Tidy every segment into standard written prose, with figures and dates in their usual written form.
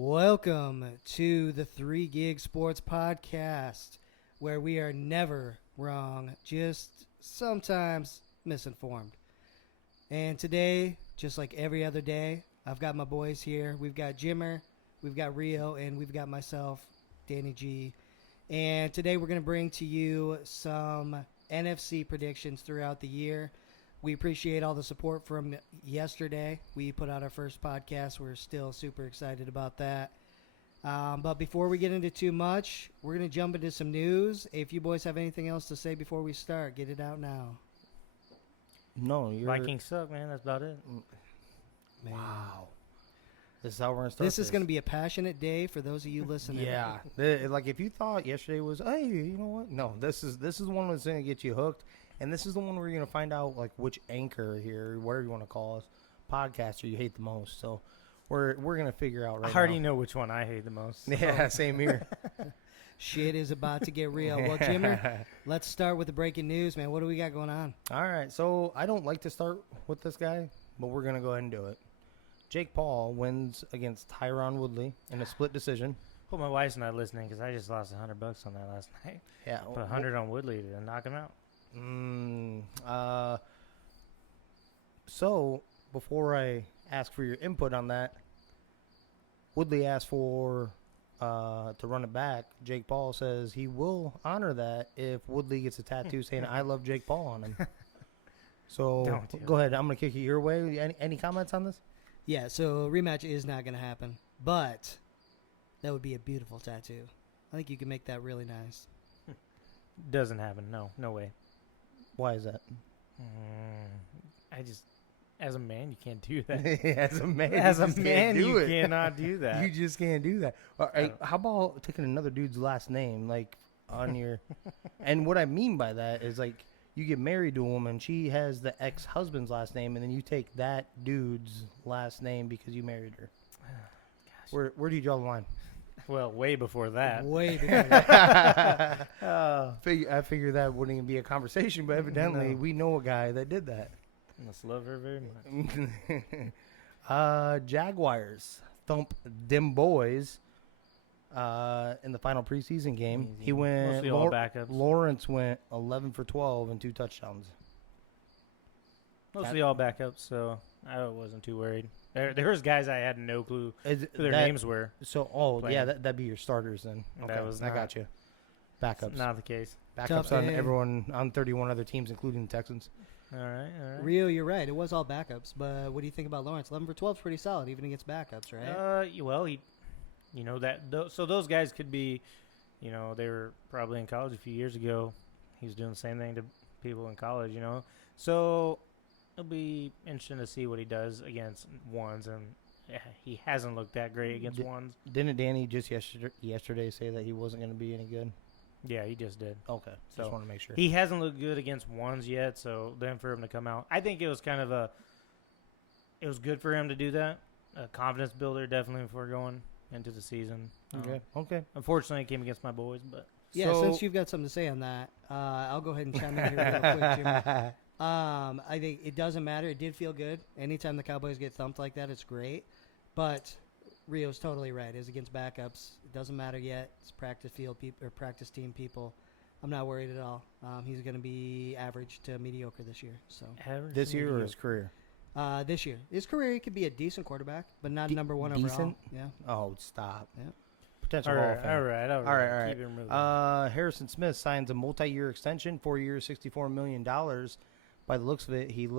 Welcome to the 3 Gig Sports Podcast, where we are never wrong, just sometimes misinformed. And today, just like every other day, I've got my boys here. We've got Jimmer, we've got Rio, and we've got myself, Danny G. And today we're going to bring to you some NFC predictions throughout the year. We appreciate all the support from yesterday. We put out our first podcast. We're still super excited about that. But before we get into too much, we're going to jump into some news. If you boys have anything else to say before we start, get it out now. No, Vikings suck, man. That's about it. Man. Wow. This is how we're going to start This is going to be a passionate day for those of you listening. Yeah. Like, if you thought yesterday was, hey, you know what? No, this is the one that's going to get you hooked. And this is the one where you're going to find out, like, which anchor here, whatever you want to call us, podcaster you hate the most. So we're going to figure out right now. I already know which one I hate the most. So. Yeah, same here. Shit is about to get real. Well, Jimmer, let's start with the breaking news, man. What do we got going on? All right. So I don't like to start with this guy, but we're going to go ahead and do it. Jake Paul wins against Tyron Woodley in a split decision. Hope my wife's not listening because I just lost $100 on that last night. Yeah. Put 100 on Woodley to knock him out. So before I ask for your input on that, Woodley asked for to run it back. Jake Paul says he will honor that if Woodley gets a tattoo saying "I love Jake Paul" on him. So go ahead. I'm gonna kick it your way. Any comments on this? Yeah. So a rematch is not going to happen, but that would be a beautiful tattoo. I think you can make that really nice. Doesn't happen. No way. Why is that? As a man, you can't do that. As a man, you cannot do that. You just can't do that. All right, how about taking another dude's last name, like on your? And what I mean by that is, like, you get married to a woman, she has the ex-husband's last name, and then you take that dude's last name because you married her. Gosh. Where do you draw the line? Well, way before that. Way before that. I figure that wouldn't even be a conversation, but evidently we know a guy that did that. Must love her very much. Jaguars thump them boys in the final preseason game. Easy. He went. Mostly all backups. Lawrence went 11 for 12 and 2 touchdowns. Mostly all backups, so I wasn't too worried. There was guys I had no clue who their names were. So, that'd be your starters then. Okay, I got you. Backups. Not the case. Backups on everyone, on 31 other teams, including the Texans. All right. Rio, you're right. It was all backups, but what do you think about Lawrence? 11 for 12 is pretty solid, even against backups, right? Well, so those guys could be, they were probably in college a few years ago. He was doing the same thing to people in college, So it'll be interesting to see what he does against ones, and he hasn't looked that great against ones. Didn't Danny just yesterday say that he wasn't going to be any good? Yeah, he just did. Okay, so just want to make sure. He hasn't looked good against ones yet, so then for him to come out, I think it was it was good for him to do that. A confidence builder, definitely, before going into the season. Okay. Unfortunately, it came against my boys, but yeah. Since you've got something to say on that, I'll go ahead and chime in here real quick, Jimmy. I think it doesn't matter. It did feel good. Anytime the Cowboys get thumped like that, it's great. But Rio's totally right. It's against backups. It doesn't matter yet. It's practice field people or practice team people. I'm not worried at all. He's going to be average to mediocre this year. So this year or his career? This year. His career, he could be a decent quarterback, but not number one decent? overall. Yeah. Oh, stop. Yeah. Potential Hall of Fame. All right. Keep it moving. Harrison Smith signs a multi-year extension, 4 years, $64 million. By the looks of it, if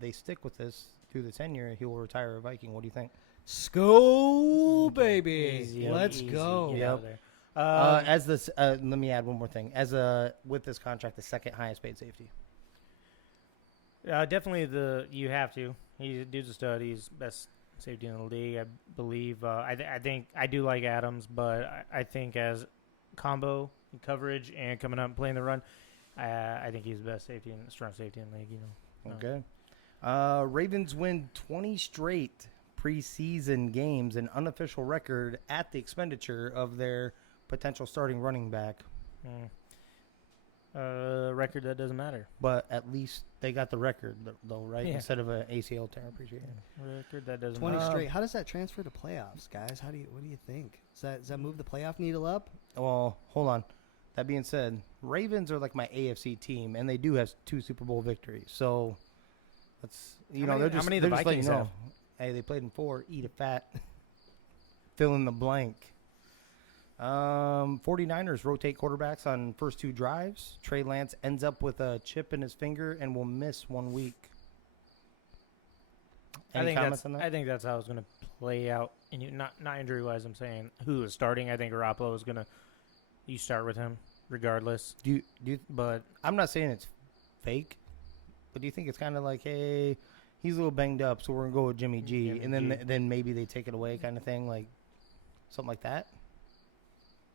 they stick with this through the tenure, he will retire a Viking. What do you think? Skull, baby. Easy, Let's go. Yep. Let me add one more thing. With this contract, the second highest paid safety. Definitely you have to. Dude's a stud. He's best safety in the league, I believe. I think I do like Adams, but I think as combo coverage and coming up and playing the run, I think he's the best strong safety in the league. Okay. Ravens win 20 straight preseason games, an unofficial record at the expenditure of their potential starting running back. Record that doesn't matter. But at least they got the record, though, right? Yeah. Instead of an ACL tear. I appreciate it. Record that doesn't 20 matter. straight. How does that transfer to playoffs, guys? What do you think? Does that move the playoff needle up? Well, hold on. That being said, Ravens are like my AFC team, and they do have 2 Super Bowl victories. So, let's they're just how many of they're the just letting Vikings you know. have? Hey, they played in 4. Eat a fat. Fill in the blank. 49ers rotate quarterbacks on first 2 drives. Trey Lance ends up with a chip in his finger and will miss 1 week. Any comments on that? I think that's how it's going to play out. And not injury wise, I'm saying who is starting. I think Garoppolo is going to. You start with him regardless. But I'm not saying it's fake, but do you think it's kind of like, hey, he's a little banged up, so we're gonna go with Jimmy G, Jimmy and G. then maybe they take it away, kind of thing, like something like that?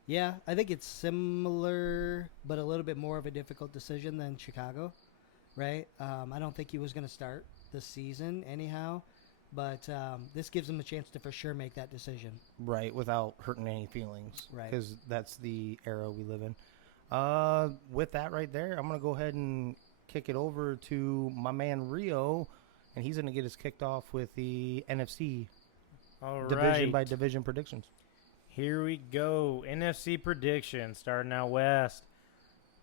Yeah, I think it's similar, but a little bit more of a difficult decision than Chicago, right? I don't think he was going to start this season anyhow, but this gives him a chance to for sure make that decision. Right, without hurting any feelings, Right. Because that's the era we live in. With that right there, I'm gonna go ahead and kick it over to my man Rio, and he's gonna get us kicked off with the NFC all division by right. division predictions. Here we go. NFC predictions starting out west.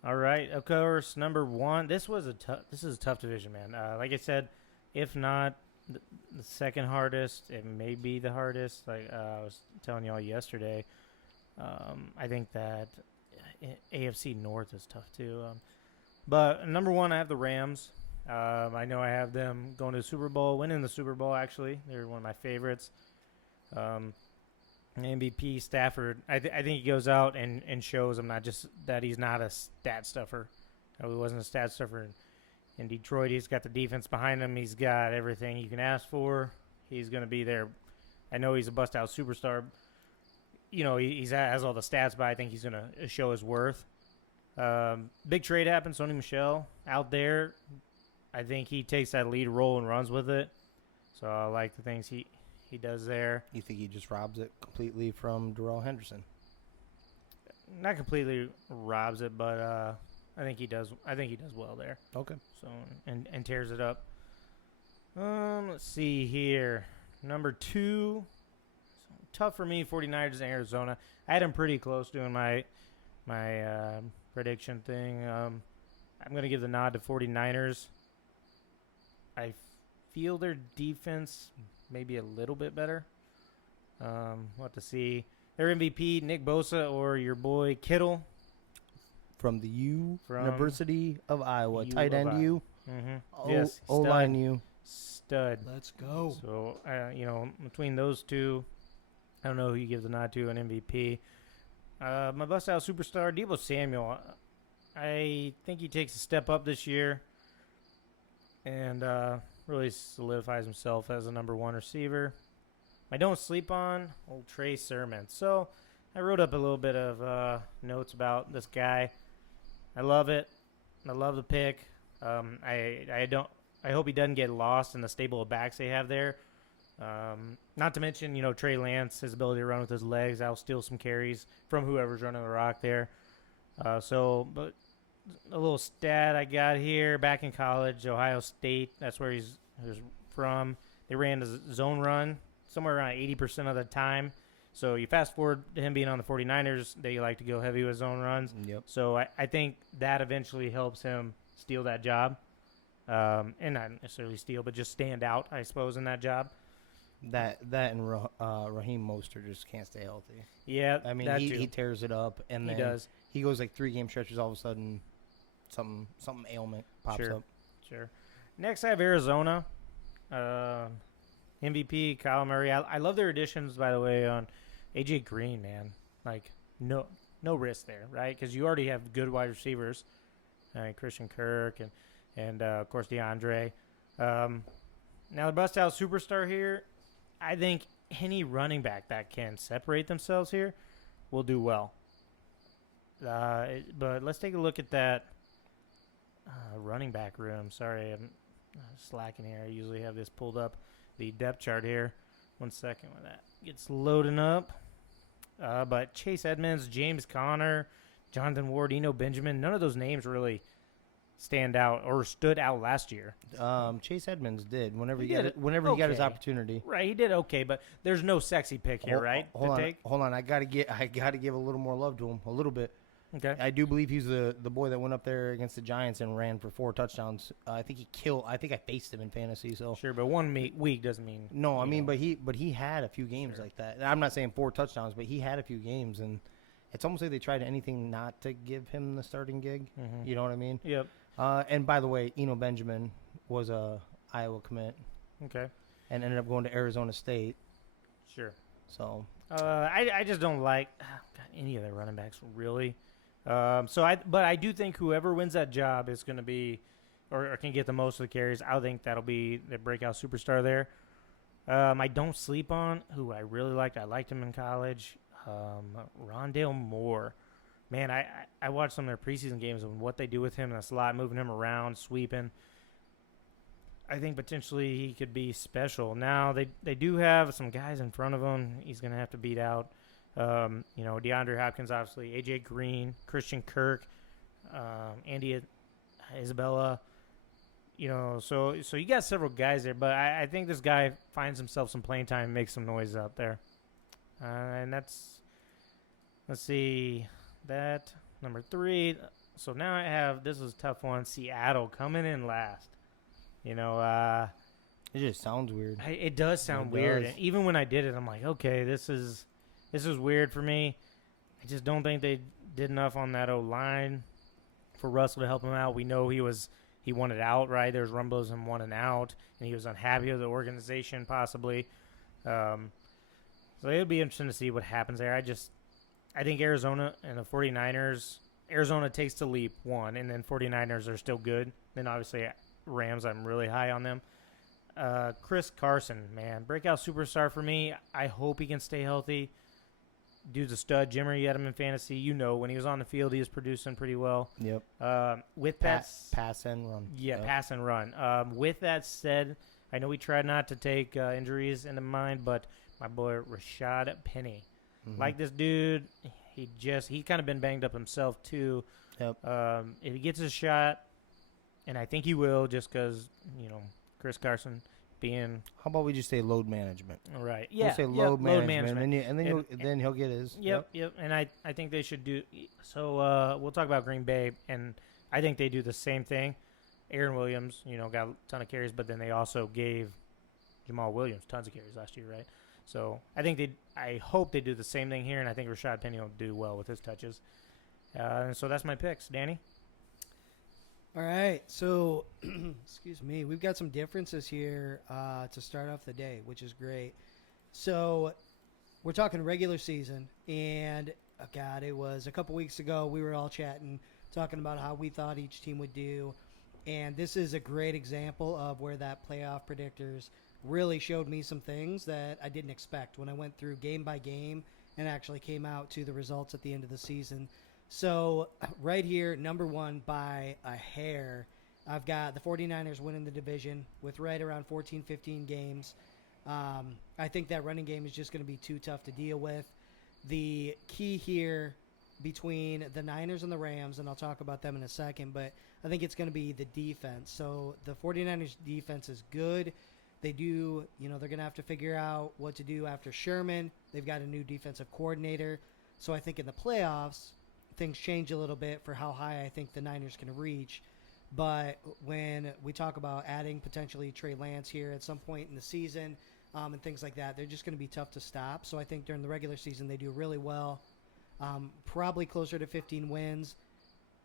All right, of course, number 1. This is a tough division, man. Like I said, if not the second hardest, it may be the hardest. Like I was telling y'all yesterday, I think that AFC North is tough too. But number 1, I have the Rams. I know I have them going to the Super Bowl, winning the Super Bowl. Actually, they're one of my favorites. MVP Stafford, I think he goes out and shows them not just that he's not a stat stuffer. He wasn't a stat stuffer in Detroit. He's got the defense behind him. He's got everything you can ask for. He's going to be there. I know he's a bust-out superstar. He has all the stats, but I think he's going to show his worth. Big trade happened. Sony Michel out there. I think he takes that lead role and runs with it. So I like the things he does there. You think he just robs it completely from Darrell Henderson? Not completely robs it, but I think he does. I think he does well there. Okay. So and tears it up. Let's see here. Number 2, tough for me. 49ers in Arizona. I had him pretty close doing my prediction thing. I'm gonna give the nod to 49ers. I feel their defense maybe a little bit better. We'll have to see. Their MVP, Nick Bosa or your boy Kittle. From the From University of Iowa. U Tight of end Iowa. U. Mm-hmm. Yes, O-line U. Stud. Let's go. So, between those two, I don't know who you give the nod to an MVP. My bust-out superstar, Deebo Samuel. I think he takes a step up this year and really solidifies himself as a number 1 receiver. I don't sleep on old Trey Sermon. So I wrote up a little bit of notes about this guy. I love it. I love the pick. I hope he doesn't get lost in the stable of backs they have there. Not to mention, Trey Lance, his ability to run with his legs. I'll steal some carries from whoever's running the rock there. But a little stat I got here. Back in college, Ohio State, that's where he's from. They ran a zone run somewhere around 80% of the time. So you fast forward to him being on the 49ers, they like to go heavy with zone runs. Yep. So I think that eventually helps him steal that job. And not necessarily steal, but just stand out, I suppose, in that job. That and Raheem Mostert just can't stay healthy. Yeah, I mean, that he too. tears it up, and He then does. he goes like 3 game stretches. All of a sudden, something ailment pops Sure. up. Sure. Next, I have Arizona. MVP, Kyle Murray. I love their additions, by the way, on AJ Green, man. Like, no risk there, right? Because you already have good wide receivers, Christian Kirk and of course, Deandre. Now, the bust-out superstar here, I think any running back that can separate themselves here will do well. But let's take a look at that running back room. Sorry, I'm slacking here. I usually have this pulled up, the depth chart here. 1 second when that gets loading up. But Chase Edmonds, James Conner, Jonathan Ward, Benjamin, none of those names really stand out or stood out last year. Chase Edmonds did whenever He he did got his okay. opportunity. Right, he did okay, but there's no sexy pick here, right? Hold on. I gotta give a little more love to him, a little bit. Okay. I do believe he's the boy that went up there against the Giants and ran for 4 touchdowns. I think I faced him in fantasy. So Sure, but 1 week doesn't mean. no, I mean, but he had a few games like that. And I'm not saying 4 touchdowns, but he had a few games, and it's almost like they tried anything not to give him the starting gig. Mhm. You know what I mean? Yep. And by the way, Benjamin was a Iowa commit Okay. and ended up going to Arizona State. Sure. So I just don't like any of the running backs really. But I do think whoever wins that job is going to be, or can get the most of the carries. I think that'll be the breakout superstar there. I don't sleep on who I really liked. I liked him in college. Rondale Moore. Man, I watched some of their preseason games and what they do with him in the slot, moving him around, sweeping. I think potentially he could be special. Now, they do have some guys in front of him he's going to have to beat out. DeAndre Hopkins, obviously, A.J. Green, Christian Kirk, Andy Isabella. So you got several guys there, but I think this guy finds himself some playing time and makes some noise out there. And that's, let's see, that, number 3. So now I have, this is a tough one, Seattle coming in last. it just sounds weird. It does sound It weird. does. And even when I did it, I'm like, okay, this is weird for me. I just don't think they did enough on that O-line for Russell to help him out. We know he wanted out, right? There's rumbles him wanting out, and he was unhappy with the organization possibly. So it'll be interesting to see what happens there. I think Arizona and the 49ers, Arizona takes the leap, one, and then 49ers are still good. Then obviously Rams, I'm really high on them. Chris Carson, man, breakout superstar for me. I hope he can stay healthy. Dude's a stud. Jimmer, you had him in fantasy. When he was on the field, he was producing pretty well. Yep. With that, Pass and run. yeah, Yep. pass and run. With that said, I know we tried not to take injuries into mind, but my boy Rashad Penny, like this dude, he kind of been banged up himself too. Yep. If he gets a shot, and I think he will, just because Chris Carson being How about we just say load management? right. We'll Yeah, say yep, load management, and then he'll get his. Yep. And I think they should do so. We'll talk about Green Bay, and I think they do the same thing. Aaron Williams, got a ton of carries, but then they also gave Jamal Williams tons of carries last year, right? So I hope they do the same thing here, and I think Rashad Penny will do well with his touches. And so that's my picks, Danny. All right, so excuse me, we've got some differences here to start off the day, which is great. So we're talking regular season, and God, it was a couple weeks ago. We were all chatting, talking about how we thought each team would do, and this is a great example of where that playoff predictors really showed me some things that I didn't expect when I went through game by game and actually came out to the results at the end of the season. So right here, number 1 by a hair, I've got the 49ers winning the division with right around 14, 15 games. I think that running game is just going to be too tough to deal with. The key here between the Niners and the Rams, and I'll talk about them in a second, but I think it's going to be the defense. So the 49ers defense is good. They do, they're going to have to figure out what to do after Sherman. They've got a new defensive coordinator. So I think in the playoffs, things change a little bit for how high I think the Niners can reach. But when we talk about adding potentially Trey Lance here at some point in the season and things like that, they're just going to be tough to stop. So I think during the regular season they do really well, probably closer to 15 wins.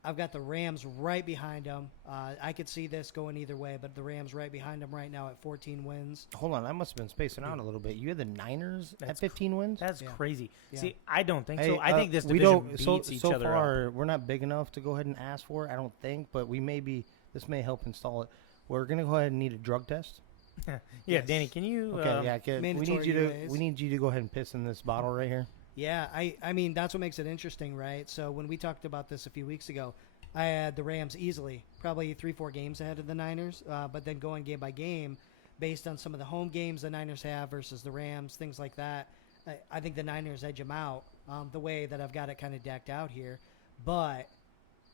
I've got the Rams right behind them. I could see this going either way, but the Rams right behind them right now at 14 wins. Hold on, I must have been spacing out a little bit. You had the Niners at 15 wins? That's Yeah. crazy. Yeah. See, I don't think Hey, so. I think this we division don't. beats each so other far, up. we're not big enough to go ahead and ask for it. I don't think, but we may be. This may help install it. We're gonna go ahead and need a drug test. Yeah, Yes. Danny, can you? Okay, we need mandatory you to. UAs. We need you to go ahead and piss in this bottle right here. Yeah, I mean, that's what makes it interesting, right? So when we talked about this a few weeks ago, I had the Rams easily, probably 3-4 games ahead of the Niners, but then going game by game, based on some of the home games the Niners have versus the Rams, things like that, I think the Niners edge them out the way that I've got it kind of decked out here. But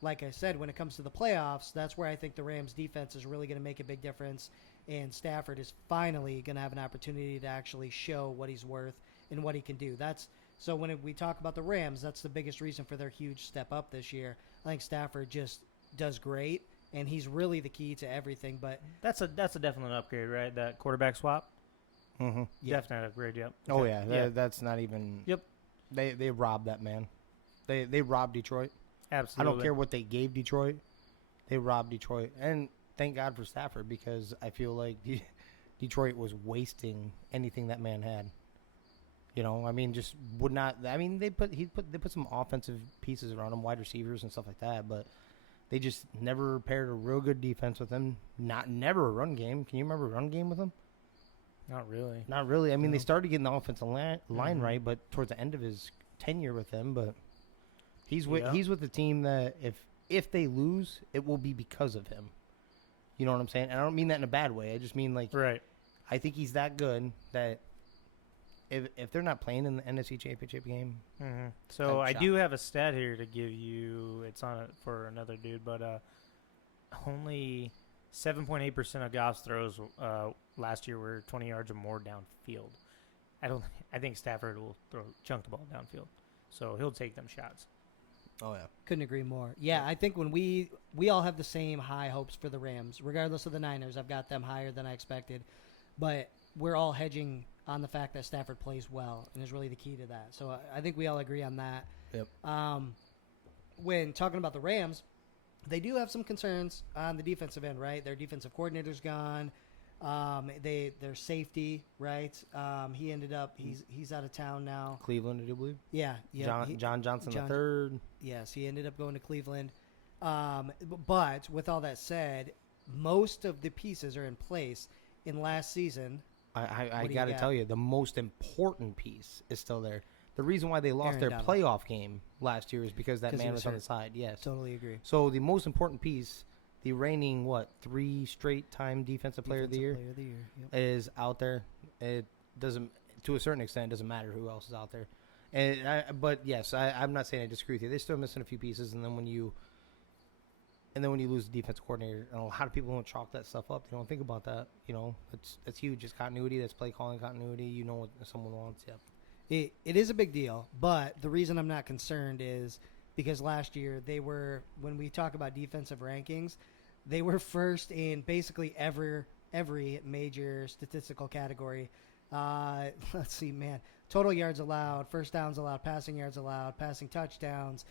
like I said, when it comes to the playoffs, that's where I think the Rams defense is really going to make a big difference. And Stafford is finally going to have an opportunity to actually show what he's worth and what he can do. So when we talk about the Rams, that's the biggest reason for their huge step up this year. I think Stafford just does great, and he's really the key to everything. But That's a definite upgrade, right? That quarterback swap. Mm-hmm. Yeah. Definite upgrade. Yep. Oh, Okay. yeah. That's not even. Yep. They robbed that man. They robbed Detroit. Absolutely. I don't care what they gave Detroit. They robbed Detroit. And thank God for Stafford, because I feel like Detroit was wasting anything that man had. You know, I mean, just would not. I mean, they put some offensive pieces around him, wide receivers and stuff like that, but they just never paired a real good defense with him. Never a run game. Can you remember a run game with him? Not really. Not really. I mean, No. they started getting the offensive line Mhm. right, but towards the end of his tenure with them, but he's with Yeah. he's with the team that if they lose, it will be because of him. You know what I'm saying? And I don't mean that in a bad way. I just mean like Right. I think he's that good that if they're not playing in the NFC Championship game, Mm-hmm. So I'm I shocked. do have a stat here to give you. It's on it for another dude, but only 7.8% of Goff's throws last year were 20 yards or more downfield. I think Stafford will chunk the ball downfield, so he'll take them shots. oh yeah, couldn't agree more. Yeah, I think when we all have the same high hopes for the Rams, regardless of the Niners. I've got them higher than I expected, but we're all hedging on the fact that Stafford plays well and is really the key to that. So I think we all agree on that. Yep. When talking about the Rams, they do have some concerns on the defensive end, right? Their defensive coordinator's gone. Their safety, right? He ended up he's out of town now. Cleveland, I do believe. Yeah, John Johnson John- the third. Yes, he ended up going to Cleveland. But with all that said, most of the pieces are in place. In last season, I What do you got to got? tell you, the most important piece is still there. The reason why they lost Aaron their Donald. playoff game last year is because that 'Cause he man was was on the hurt. side. Yes. totally agree. So the most important piece, the reigning 3 straight time defensive player of the year, Player of the year. Yep. is out there. It doesn't, to a certain extent, it doesn't matter who else is out there. But yes, I'm not saying I disagree with you. They're still missing a few pieces, and then when you lose the defense coordinator, and a lot of people don't chalk that stuff up. They don't think about that. You know, that's huge. It's continuity. That's play calling continuity. You know what someone wants. Yep. It is a big deal, but the reason I'm not concerned is because last year when we talk about defensive rankings, they were first in basically every major statistical category. Let's see, man. Total yards allowed, first downs allowed, passing yards allowed, passing touchdowns,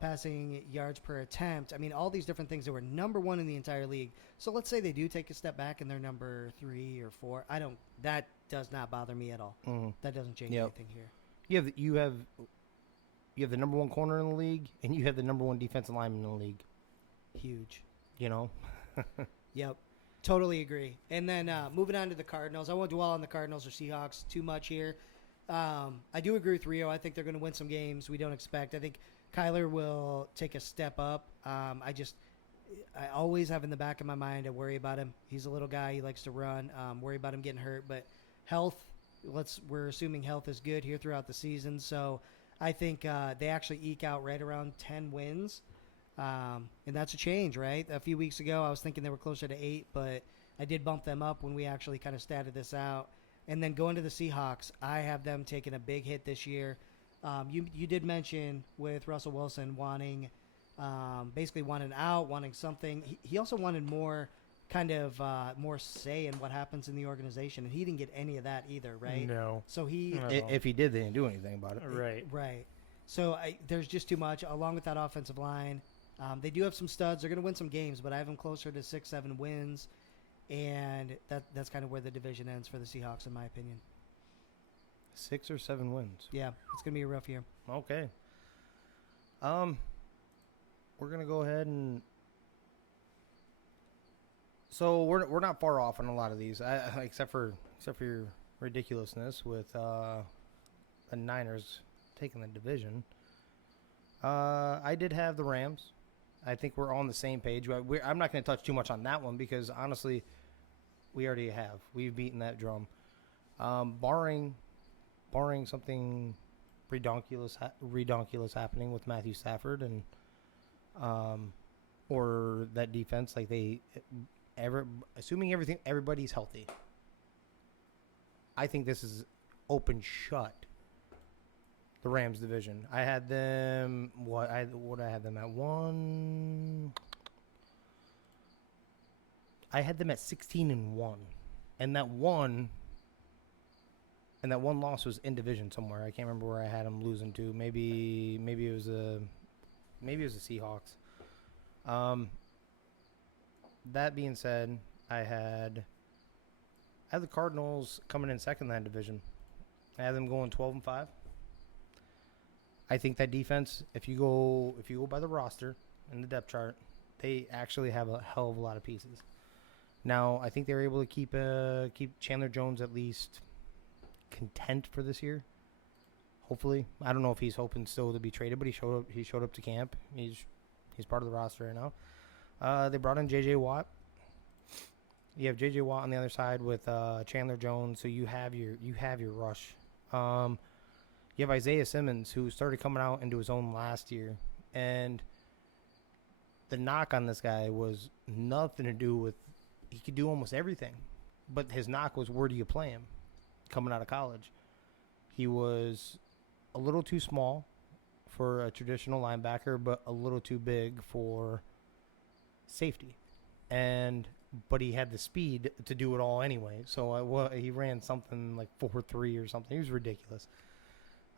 passing yards per attempt. I mean, all these different things. They were number one in the entire league. So let's say they do take a step back and they're number 3 or 4. That does not bother me at all. Mm-hmm. That doesn't change Yep. anything here. You have the number 1 corner in the league, and you have the number 1 defensive lineman in the league. Huge. You know. Yep. Totally agree. And then moving on to the Cardinals. I won't dwell on the Cardinals or Seahawks too much here. I do agree with Rio. I think they're going to win some games we don't expect. I think Kyler will take a step up. I always have in the back of my mind, I worry about him. He's a little guy. He likes to run. Worry about him getting hurt. But health, we're assuming health is good here throughout the season. So I think they actually eke out right around 10 wins. And that's a change, right? A few weeks ago, I was thinking they were closer to 8, but I did bump them up when we actually kind of statted this out. And then going to the Seahawks, I have them taking a big hit this year. You did mention with Russell Wilson basically wanting out, wanting something. He also wanted more more say in what happens in the organization, and he didn't get any of that either, right? No. So he No. If he did, they didn't do anything about it. Right. Right. So there's just too much, along with that offensive line. They do have some studs. They're going to win some games, but I have them closer to 6-7 wins, and that's kind of where the division ends for the Seahawks, in my opinion. 6 or 7 wins. Yeah, it's going to be a rough year. Okay. We're gonna go ahead and. So we're not far off on a lot of these, except for your ridiculousness with the Niners taking the division. I did have the Rams. I think we're on the same page. I'm not going to touch too much on that one because honestly, we already have. We've beaten that drum. Barring something redonkulous happening with Matthew Stafford and or that defense, like assuming everybody's healthy. I think this is open shut. The Rams division. I had them. I had them at 1. I had them at 16-1, and that one loss was in division somewhere. I can't remember where I had them losing to. Maybe it was the Seahawks. That being said, I had the Cardinals coming in second in that division. I had them going 12-5. I think that defense, if you go by the roster and the depth chart, they actually have a hell of a lot of pieces. Now, I think they were able to keep Chandler Jones at least content for this year. Hopefully, I don't know if he's hoping still to be traded, but he showed up to camp. He's part of the roster right now. They brought in J.J. Watt. You have J.J. Watt on the other side with Chandler Jones, so you have your rush. You have Isaiah Simmons, who started coming out into his own last year. And the knock on this guy was nothing to do with he could do almost everything. But his knock was, where do you play him coming out of college? He was a little too small for a traditional linebacker, but a little too big for safety. But he had the speed to do it all anyway. So he ran something like 4.3 or something. He was ridiculous.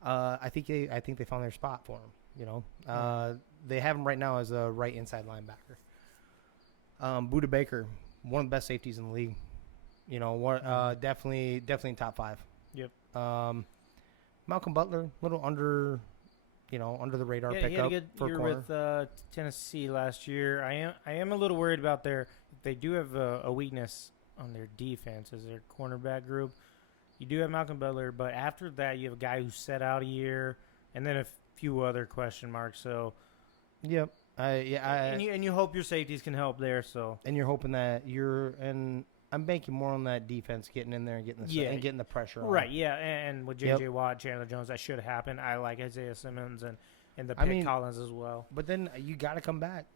I think they found their spot for him. You know, they have him right now as a right inside linebacker. Budda Baker, one of the best safeties in the league. You know, definitely in top 5. Yep. Malcolm Butler, a little under the radar pickup. He had a good for year corner. with Tennessee last year. I am a little worried about they do have a weakness on their defense as their cornerback group. You do have Malcolm Butler, but after that, you have a guy who set out a year, and then a few other question marks. So, yep, and you hope your safeties can help there. So, and you're hoping that I'm banking more on that defense getting in there and getting the pressure on. Right, yeah, and with J.J. Watt, Chandler Jones, that should happen. I like Isaiah Simmons and the pick Collins as well. But then you got to come back.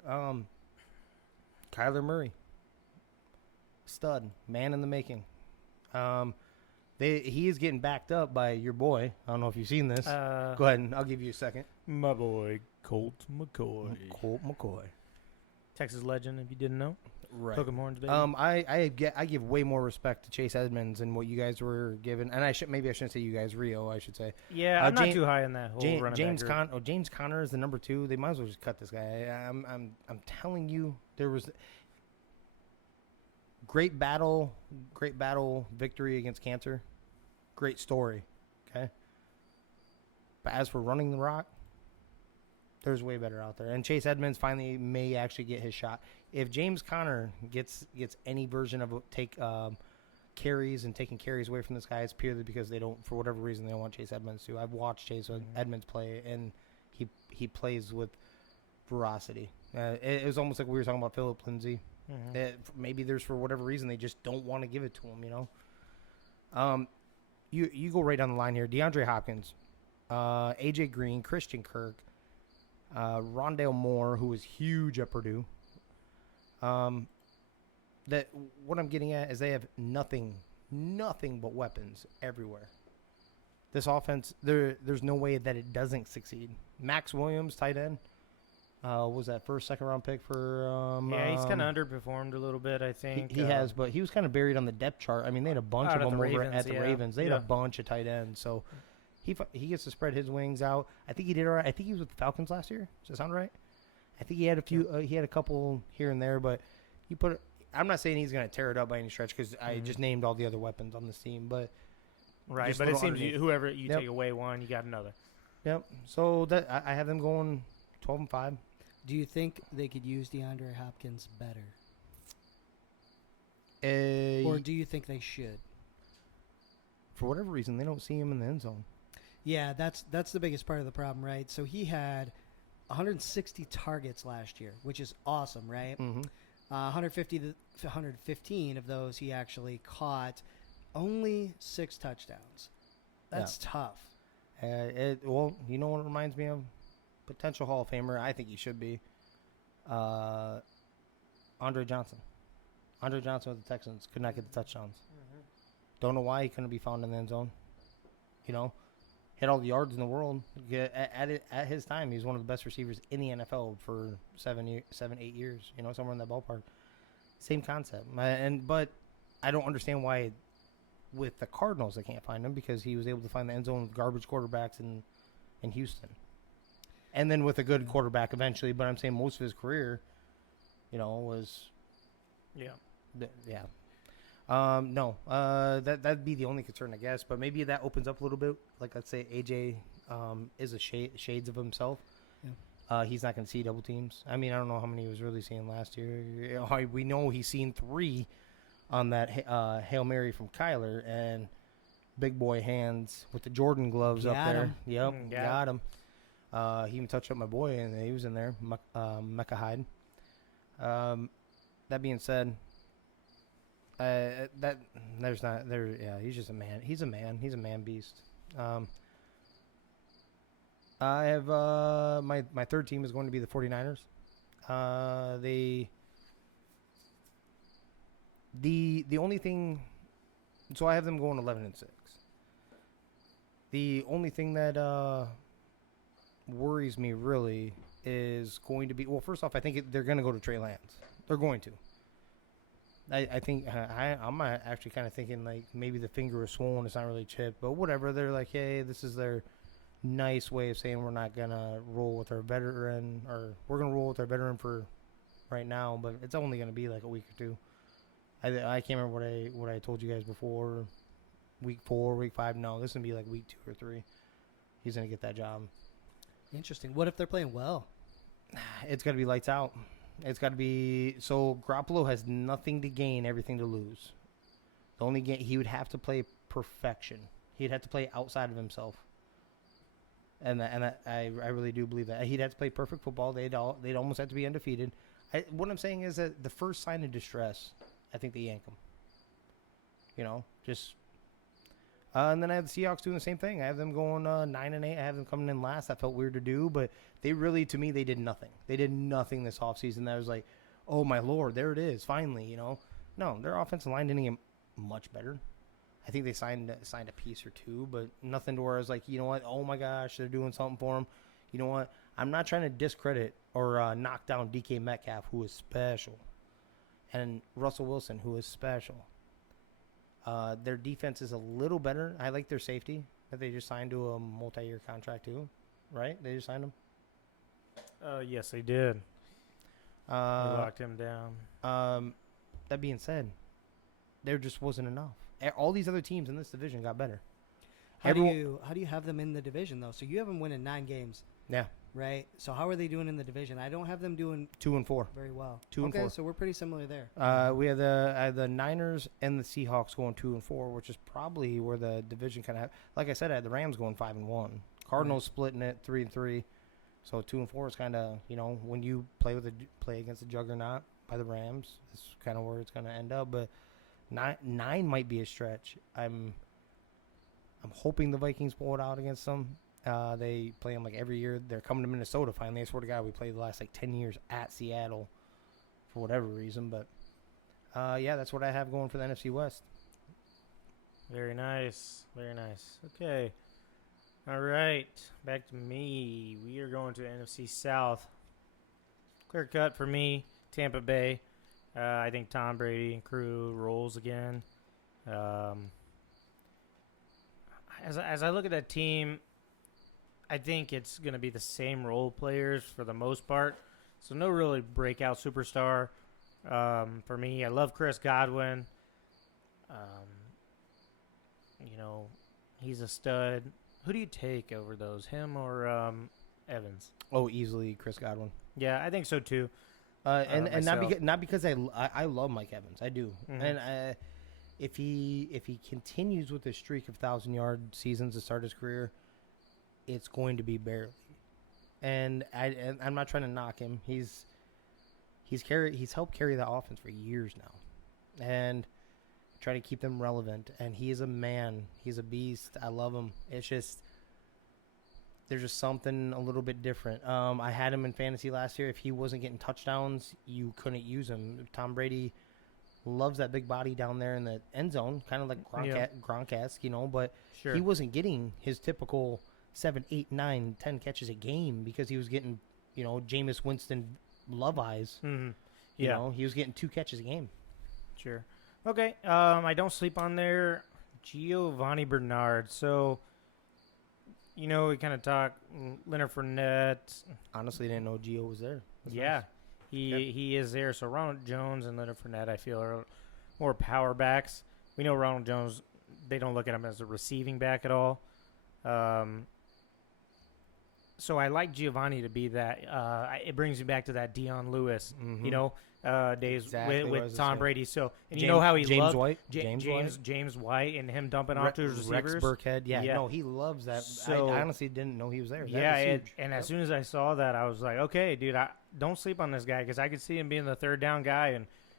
Kyler Murray, stud, man in the making. He is getting backed up by your boy. I don't know if you've seen this. Go ahead, and I'll give you a second. My boy, Colt McCoy. Colt McCoy. Texas legend, if you didn't know. Right. Hook 'em horns, baby. I give way more respect to Chase Edmonds than what you guys were giving, and I shouldn't say you guys, Rio, I should say. Yeah, I'm not too high in that whole running James back group. James Conner is the number 2. They might as well just cut this guy. I'm telling you, there was great battle victory against cancer. Great story, okay? But as for running the rock, there's way better out there. And Chase Edmonds finally may actually get his shot. If James Conner gets any version of carries and taking carries away from this guy, it's purely because they don't, for whatever reason, they don't want Chase Edmonds to. I've watched Chase Edmonds play, and he plays with ferocity. It was almost like we were talking about Phillip Lindsay. Mm-hmm. Maybe there's, for whatever reason, they just don't want to give it to him, you know? You go right down the line here. DeAndre Hopkins, A.J. Green, Christian Kirk, Rondale Moore, who was huge at Purdue. That what I'm getting at is they have nothing but weapons everywhere. This offense, there's no way that it doesn't succeed. Max Williams, tight end, was that second round pick for? He's kind of underperformed a little bit, I think. He has, but he was kind of buried on the depth chart. I mean, they had a bunch of them over at the Ravens. They had a bunch of tight ends, so he gets to spread his wings out. I think he did all right. I think he was with the Falcons last year. Does that sound right? I think he had a few. He had a couple here and there, but I'm not saying he's going to tear it up by any stretch because I just named all the other weapons on this team, but right. But it seems whoever you take away one, you got another. Yep. So that I have them going 12-5. Do you think they could use DeAndre Hopkins better? Or do you think they should? For whatever reason, they don't see him in the end zone. Yeah, that's the biggest part of the problem, right? So he had 160 targets last year, which is awesome, right? Mm-hmm. 115 of those he actually caught, only 6 touchdowns. That's tough. Well, you know what it reminds me of? Potential Hall of Famer. I think he should be. Andre Johnson. Andre Johnson with the Texans could not get the touchdowns. Don't know why he couldn't be found in the end zone. You know, hit all the yards in the world. At his time, he was one of the best receivers in the NFL for 7, 8 years. You know, somewhere in that ballpark. Same concept. But I don't understand why with the Cardinals they can't find him, because he was able to find the end zone with garbage quarterbacks in Houston. And then with a good quarterback eventually, but I'm saying most of his career, you know, was... Yeah. No. That'd be the only concern, I guess. But maybe that opens up a little bit. Like, let's say AJ is a shades of himself. Yeah. He's not going to see double teams. I mean, I don't know how many he was really seeing last year. We know he's seen 3 on that Hail Mary from Kyler, and big boy hands with the Jordan gloves up there. Yep, got him. He even touched up my boy, and he was in there, Mckissick. That being said, he's just a man. He's a man. He's a man beast. I have my third team is going to be the 49ers. The only thing, so I have them going 11-6. The only thing that worries me really is going to be, well, first off, I think they're going to go to Trey Lance. They're going to. I think I'm actually kind of thinking like maybe the finger is swollen. It's not really chipped, but whatever. They're like, hey, this is their nice way of saying we're not gonna roll with our veteran, or we're gonna roll with our veteran for right now, but it's only gonna be like a week or 2. I can't remember what I told you guys before. Week 4, week 5. No, this is gonna be like week 2 or 3. He's gonna get that job. Interesting. What if they're playing well? It's gotta be lights out. It's got to be, so Garoppolo has nothing to gain, everything to lose. The only game, he would have to play perfection. He'd have to play outside of himself. And I really do believe that. He'd have to play perfect football. They'd almost have to be undefeated. What I'm saying is that the first sign of distress, I think they yank him. You know, just... and then I have the Seahawks doing the same thing. I have them going 9-8. I have them coming in last. That felt weird to do, but they really, to me, they did nothing. They did nothing this offseason. That was like, oh my Lord, there it is, finally. You know, no, their offensive line didn't get much better. I think they signed a piece or 2, but nothing to where I was like, you know what? Oh my gosh, they're doing something for him. You know what? I'm not trying to discredit or knock down DK Metcalf, who is special, and Russell Wilson, who is special. Their defense is a little better. I like their safety that they just signed to a multi-year contract too, right? They just signed him. Yes, they did. They locked him down. That being said, there just wasn't enough. All these other teams in this division got better. How do you have them in the division though? So you have them winning 9 games. Yeah. Right. So how are they doing in the division? I don't have them doing 2-4. very well. 2-4. Okay, so we're pretty similar there. We have the Niners and the Seahawks going 2-4, which is probably where the division kind of. Like I said, I had the Rams going 5-1. Cardinals splitting it 3-3. So 2-4 is kind of, you know, when you play against the juggernaut by the Rams, it's kind of where it's going to end up. But 9 might be a stretch. I'm hoping the Vikings pull it out against them. They play them like every year. They're coming to Minnesota finally. I swear to God, we played the last like 10 years at Seattle for whatever reason. But yeah, that's what I have going for the NFC West. Very nice. Very nice. Okay. All right. Back to me. We are going to NFC South. Clear cut for me. Tampa Bay. I think Tom Brady and crew rolls again. As I look at that team, I think it's going to be the same role players for the most part. So no really breakout superstar for me. I love Chris Godwin. You know, he's a stud. Who do you take over those, him or Evans? Oh, easily Chris Godwin. Yeah, I think so too. And not because I love Mike Evans. I do. Mm-hmm. And if he continues with his streak of 1,000-yard seasons to start his career, it's going to be barely. And I'm not trying to knock him. He's helped carry the offense for years now, and try to keep them relevant. And he is a man. He's a beast. I love him. It's just there's just something a little bit different. I had him in fantasy last year. If he wasn't getting touchdowns, you couldn't use him. Tom Brady loves that big body down there in the end zone, kind of like Gronkesque, you know, but Sure. he wasn't getting his typical 7, 8, 9, 10 catches a game because he was getting, you know, Jameis Winston love eyes. Mm-hmm. You Yeah. know, he was getting 2 catches a game. Sure. Okay. I don't sleep on there. Giovanni Bernard. So, you know, we kind of talk Leonard Fournette. Honestly, didn't know Gio was there. That's Yeah. nice. He is there. So Ronald Jones and Leonard Fournette, I feel, are more power backs. We know Ronald Jones, they don't look at him as a receiving back at all. So I like Giovanni to be that. It brings me back to that Deion Lewis, Mhm. you know, days Exactly what I with was Tom saying. Brady. So and you know how he James loved White. James White and him dumping off to his Rex receivers. Burkhead. Yeah, Yeah. no, he loves that. So- I honestly didn't know he was there. Yeah, That was huge. and as soon as I saw that, I was like, okay, dude, I don't sleep on this guy because I could see him being the third down guy,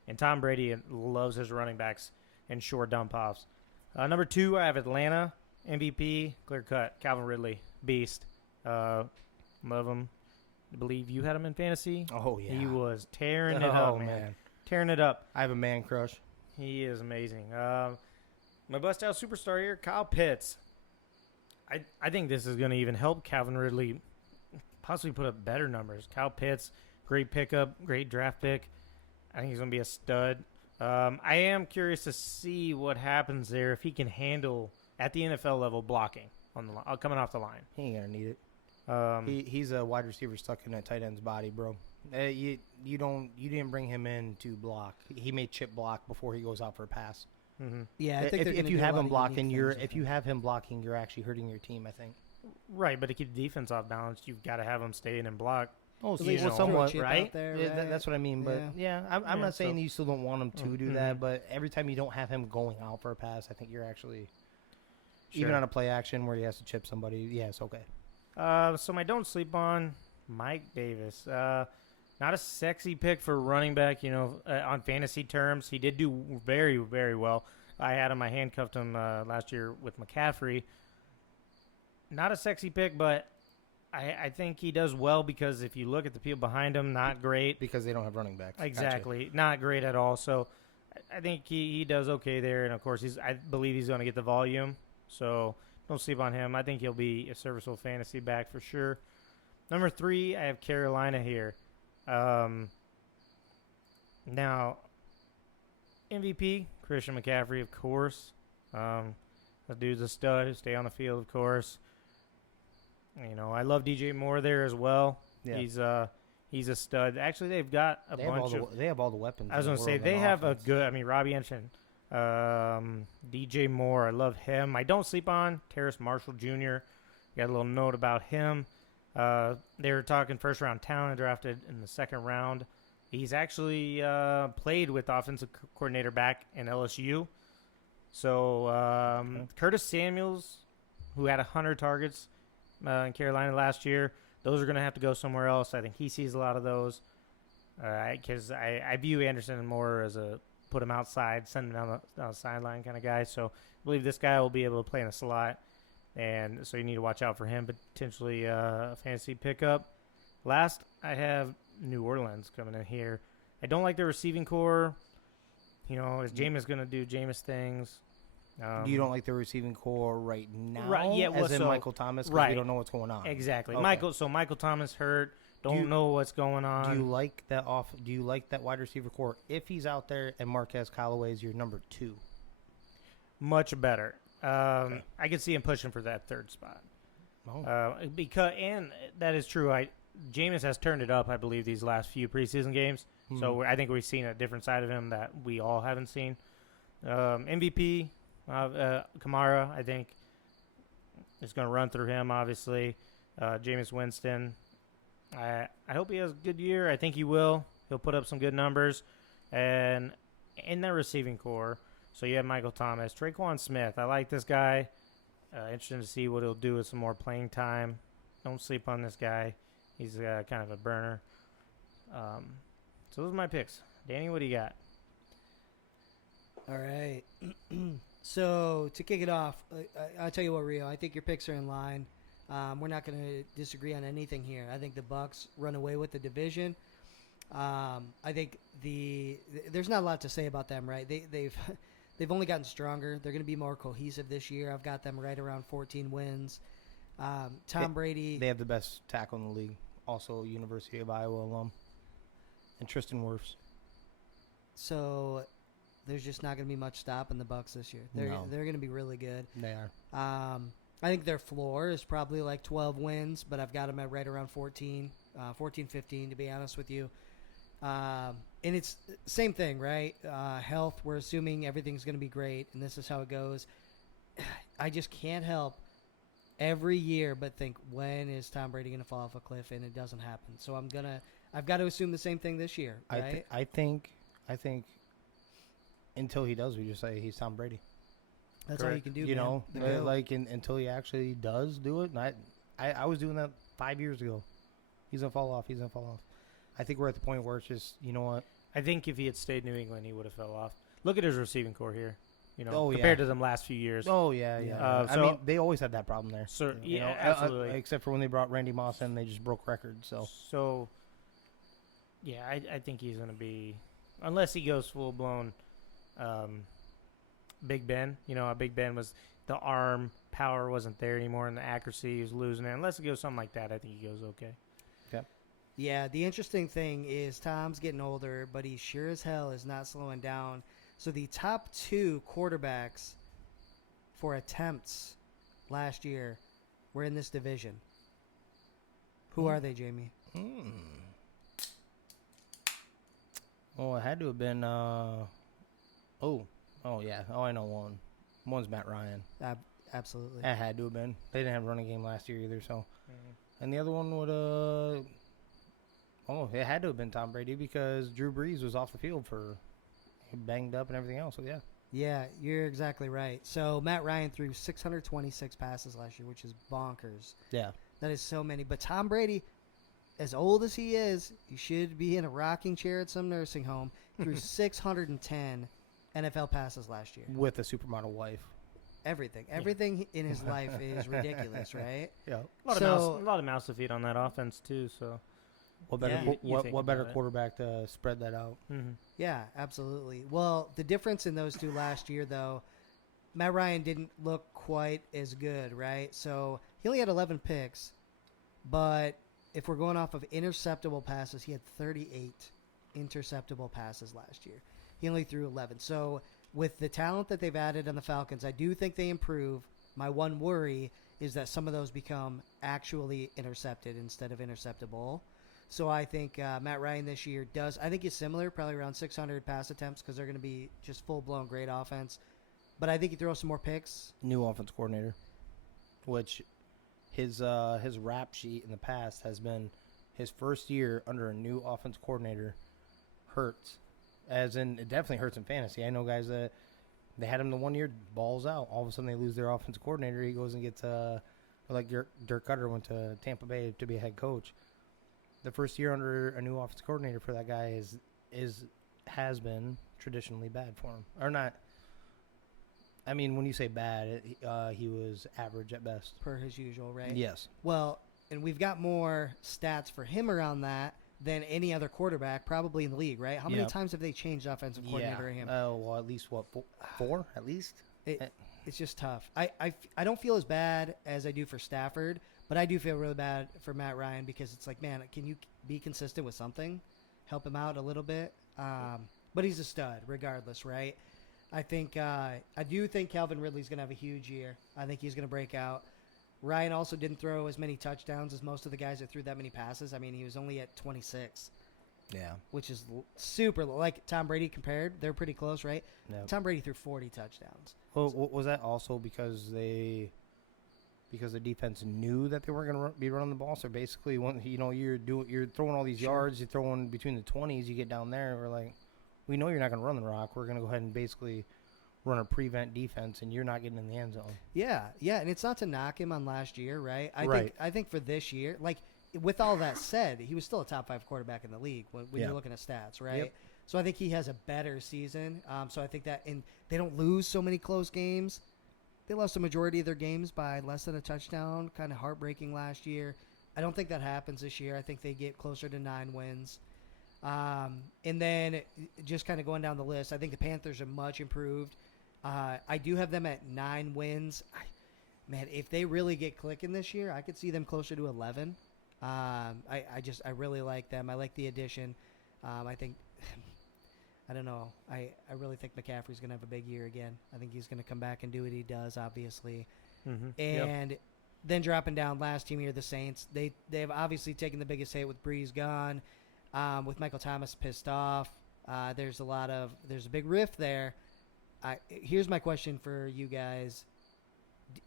and Tom Brady loves his running backs and short dump offs. Number 2, I have Atlanta MVP, clear cut, Calvin Ridley, beast. Love him. I believe you had him in fantasy. Oh yeah, He was tearing it oh up, man. Tearing it up. I have a man crush. He is amazing. My bust out superstar here, Kyle Pitts. I think this is going to even help Calvin Ridley possibly put up better numbers. Kyle Pitts, great pickup, great draft pick. I think he's going to be a stud. I am curious to see what happens there if he can handle at the NFL level blocking on the coming off the line. He ain't gonna need it. Um, He's a wide receiver stuck in that tight end's body, bro. You didn't bring him in to block. He may chip block before he goes out for a pass. mhm. Yeah, I think they're if gonna you do a have lot him of blocking, unique things with him. have him blocking, you're actually hurting your team. I think. Right, but to keep the defense off balance, you've got to have him stay in and block. Oh, At least know, throw a somewhat, chip out right? there, Yeah, right? that's what I mean. But yeah, I'm Yeah, not saying so- you still don't want him to do Mhm. that. But every time you don't have him going out for a pass, I think you're actually even Sure. on a play action where he has to chip somebody. Yeah, it's okay. So my don't sleep on Mike Davis. Not a sexy pick for running back, you know, on fantasy terms. He did do very, very well. I handcuffed him last year with McCaffrey. Not a sexy pick, but I think he does well because if you look at the people behind him, not great. Because they don't have running backs. Gotcha. Exactly. Not great at all. So I think he does okay there. And, of course, I believe he's going to get the volume. So don't sleep on him. I think he'll be a serviceable fantasy back for sure. Number 3, I have Carolina here. Now, MVP, Christian McCaffrey, of course. The dude's a stud. He'll stay on the field, of course. You know, I love DJ Moore there as well. Yeah. He's a stud. Actually, they've got a They have bunch of. they have all the weapons. I was in going the to say, world on they have offense. a good. I mean, Robbie Anderson, DJ Moore. I love him. I don't sleep on Terrace Marshall Jr. Got a little note about him. They were talking first round talent drafted in the second round. He's actually played with offensive coordinator back in LSU. So Curtis Samuels, who had 100 targets in Carolina last year, those are going to have to go somewhere else. I think he sees a lot of those because I view Anderson more as a put him outside, send him down the sideline kind of guy. So I believe this guy will be able to play in a slot, and so you need to watch out for him, potentially a fantasy pickup. Last, I have New Orleans coming in here. I don't like their receiving core. You know, is Jameis going to do Jameis things? You don't like the receiving core right now, Right, yeah, well, as in so- Michael Thomas, because right. we don't know what's going on. Exactly. Okay. Michael Thomas hurt. Do Don't you- know what's going on. Do you like that Do you like that wide receiver core if he's out there and Marquez Callaway is your number 2? Much better. I could see him pushing for that third spot. Oh. Because and that is true. Jameis has turned it up, I believe, these last few preseason games. So I think we've seen a different side of him that we all haven't seen. MVP, Kamara, I think, is going to run through him, obviously. Jameis Winston, I hope he has a good year. I think he will. He'll put up some good numbers. And in that receiving core, so you have Michael Thomas. Traquan Smith, I like this guy. Interesting to see what he'll do with some more playing time. Don't sleep on this guy. He's kind of a burner. So those are my picks. Danny, what do you got? All right. So to kick it off, I'll tell you what, Rio. I think your picks are in line. We're not going to disagree on anything here. I think the Bucs run away with the division. I think there's not a lot to say about them, right? They've only gotten stronger. They're going to be more cohesive this year. I've got them right around 14 wins. Tom Brady. They have the best tackle in the league. Also, University of Iowa alum. And Tristan Wirfs. So there's just not going to be much stopping the Bucs this year. They're going to be really good. They are. I think their floor is probably like 12 wins, but I've got them at right around 14, 15, to be honest with you. And it's same thing, right? Health, we're assuming everything's going to be great, and this is how it goes. I just can't help every year but think, when is Tom Brady going to fall off a cliff? And it doesn't happen. So I've got to assume the same thing this year, right? I think until he does, we just say he's Tom Brady. That's all you can do, you man. know, until he actually does do it. And I was doing that 5 years ago. He's going to fall off. I think we're at the point where it's just, you know what? I think if he had stayed New England, he would have fell off. Look at his receiving core here. You know, compared to them last few years. Oh, yeah. I mean, they always had that problem there. So, you know, absolutely. Except for when they brought Randy Moss in, they just broke records. So yeah, I think he's going to be, unless he goes full-blown Big Ben. You know, Big Ben was, the arm power wasn't there anymore, and the accuracy, he was losing it. Unless it goes something like that, I think he goes okay. Okay. Yeah, the interesting thing is Tom's getting older, but he sure as hell is not slowing down. So the top two quarterbacks for attempts last year were in this division. Who are they, Jamie? Oh, it had to have been. Oh, yeah. Oh, I know one. One's Matt Ryan. Absolutely. It had to have been. They didn't have a running game last year either, so. And the other one would it had to have been Tom Brady because Drew Brees was off the field for banged up and everything else. So, yeah. Yeah, you're exactly right. So Matt Ryan threw 626 passes last year, which is bonkers. Yeah. That is so many. But Tom Brady, as old as he is, he should be in a rocking chair at some nursing home. Threw 610 NFL passes last year. With a supermodel wife. Everything in his life is ridiculous, right? Yeah. A lot of mouths to feed on that offense, too, so. What better, Yeah. what better quarterback to spread that out? Mm-hmm. Yeah, absolutely. Well, the difference in those two last year, though, Matt Ryan didn't look quite as good, right? So he only had 11 picks, but if we're going off of interceptable passes, he had 38 interceptable passes last year. He only threw 11. So with the talent that they've added on the Falcons, I do think they improve. My one worry is that some of those become actually intercepted instead of interceptable. So I think Matt Ryan this year does. I think he's similar, probably around 600 pass attempts because they're going to be just full-blown great offense. But I think he throws some more picks. New offense coordinator, which his rap sheet in the past has been his first year under a new offense coordinator hurts. As in, it definitely hurts in fantasy. I know guys that they had him the 1 year, balls out. All of a sudden they lose their offense coordinator. He goes and gets like Dirk Cutter went to Tampa Bay to be a head coach. The first year under a new offense coordinator for that guy has been traditionally bad for him. Or not. I mean, when you say bad, he was average at best. Per his usual, right? Yes. Well, and we've got more stats for him around that than any other quarterback probably in the league, right? How many times have they changed offensive coordinator in him? Well, at least, four at least? It's just tough. I don't feel as bad as I do for Stafford, but I do feel really bad for Matt Ryan because it's like, man, can you be consistent with something? Help him out a little bit? But he's a stud regardless, right? I do think Calvin Ridley's going to have a huge year. I think he's going to break out. Ryan also didn't throw as many touchdowns as most of the guys that threw that many passes. I mean, he was only at 26. Yeah. Which is super low. Like Tom Brady compared, they're pretty close, right? Yep. Tom Brady threw 40 touchdowns. Well, was that also because the defense knew that they weren't going to be running the ball? So basically, when you're throwing all these yards, you're throwing between the 20s, you get down there, we're like, we know you're not going to run the rock. We're going to go ahead and basically run a prevent defense, and you're not getting in the end zone. Yeah, and it's not to knock him on last year, right? I think for this year, like with all that said, he was still a top 5 quarterback in the league when you're looking at stats, right? Yep. So I think he has a better season. So I think that, and they don't lose so many close games. they lost the majority of their games by less than a touchdown. Kind of heartbreaking last year. I don't think that happens this year. I think they get closer to 9 wins. And then just kind of going down the list, I think the Panthers are much improved. I do have them at 9 wins. Man, if they really get clicking this year, I could see them closer to 11. I really like them. I like the addition. I think, I don't know. I really think McCaffrey's going to have a big year again. I think he's going to come back and do what he does, obviously. Mm-hmm. And then dropping down, last team here, the Saints. They've obviously taken the biggest hit with Breeze gone, with Michael Thomas pissed off. There's a big rift there. Here's my question for you guys.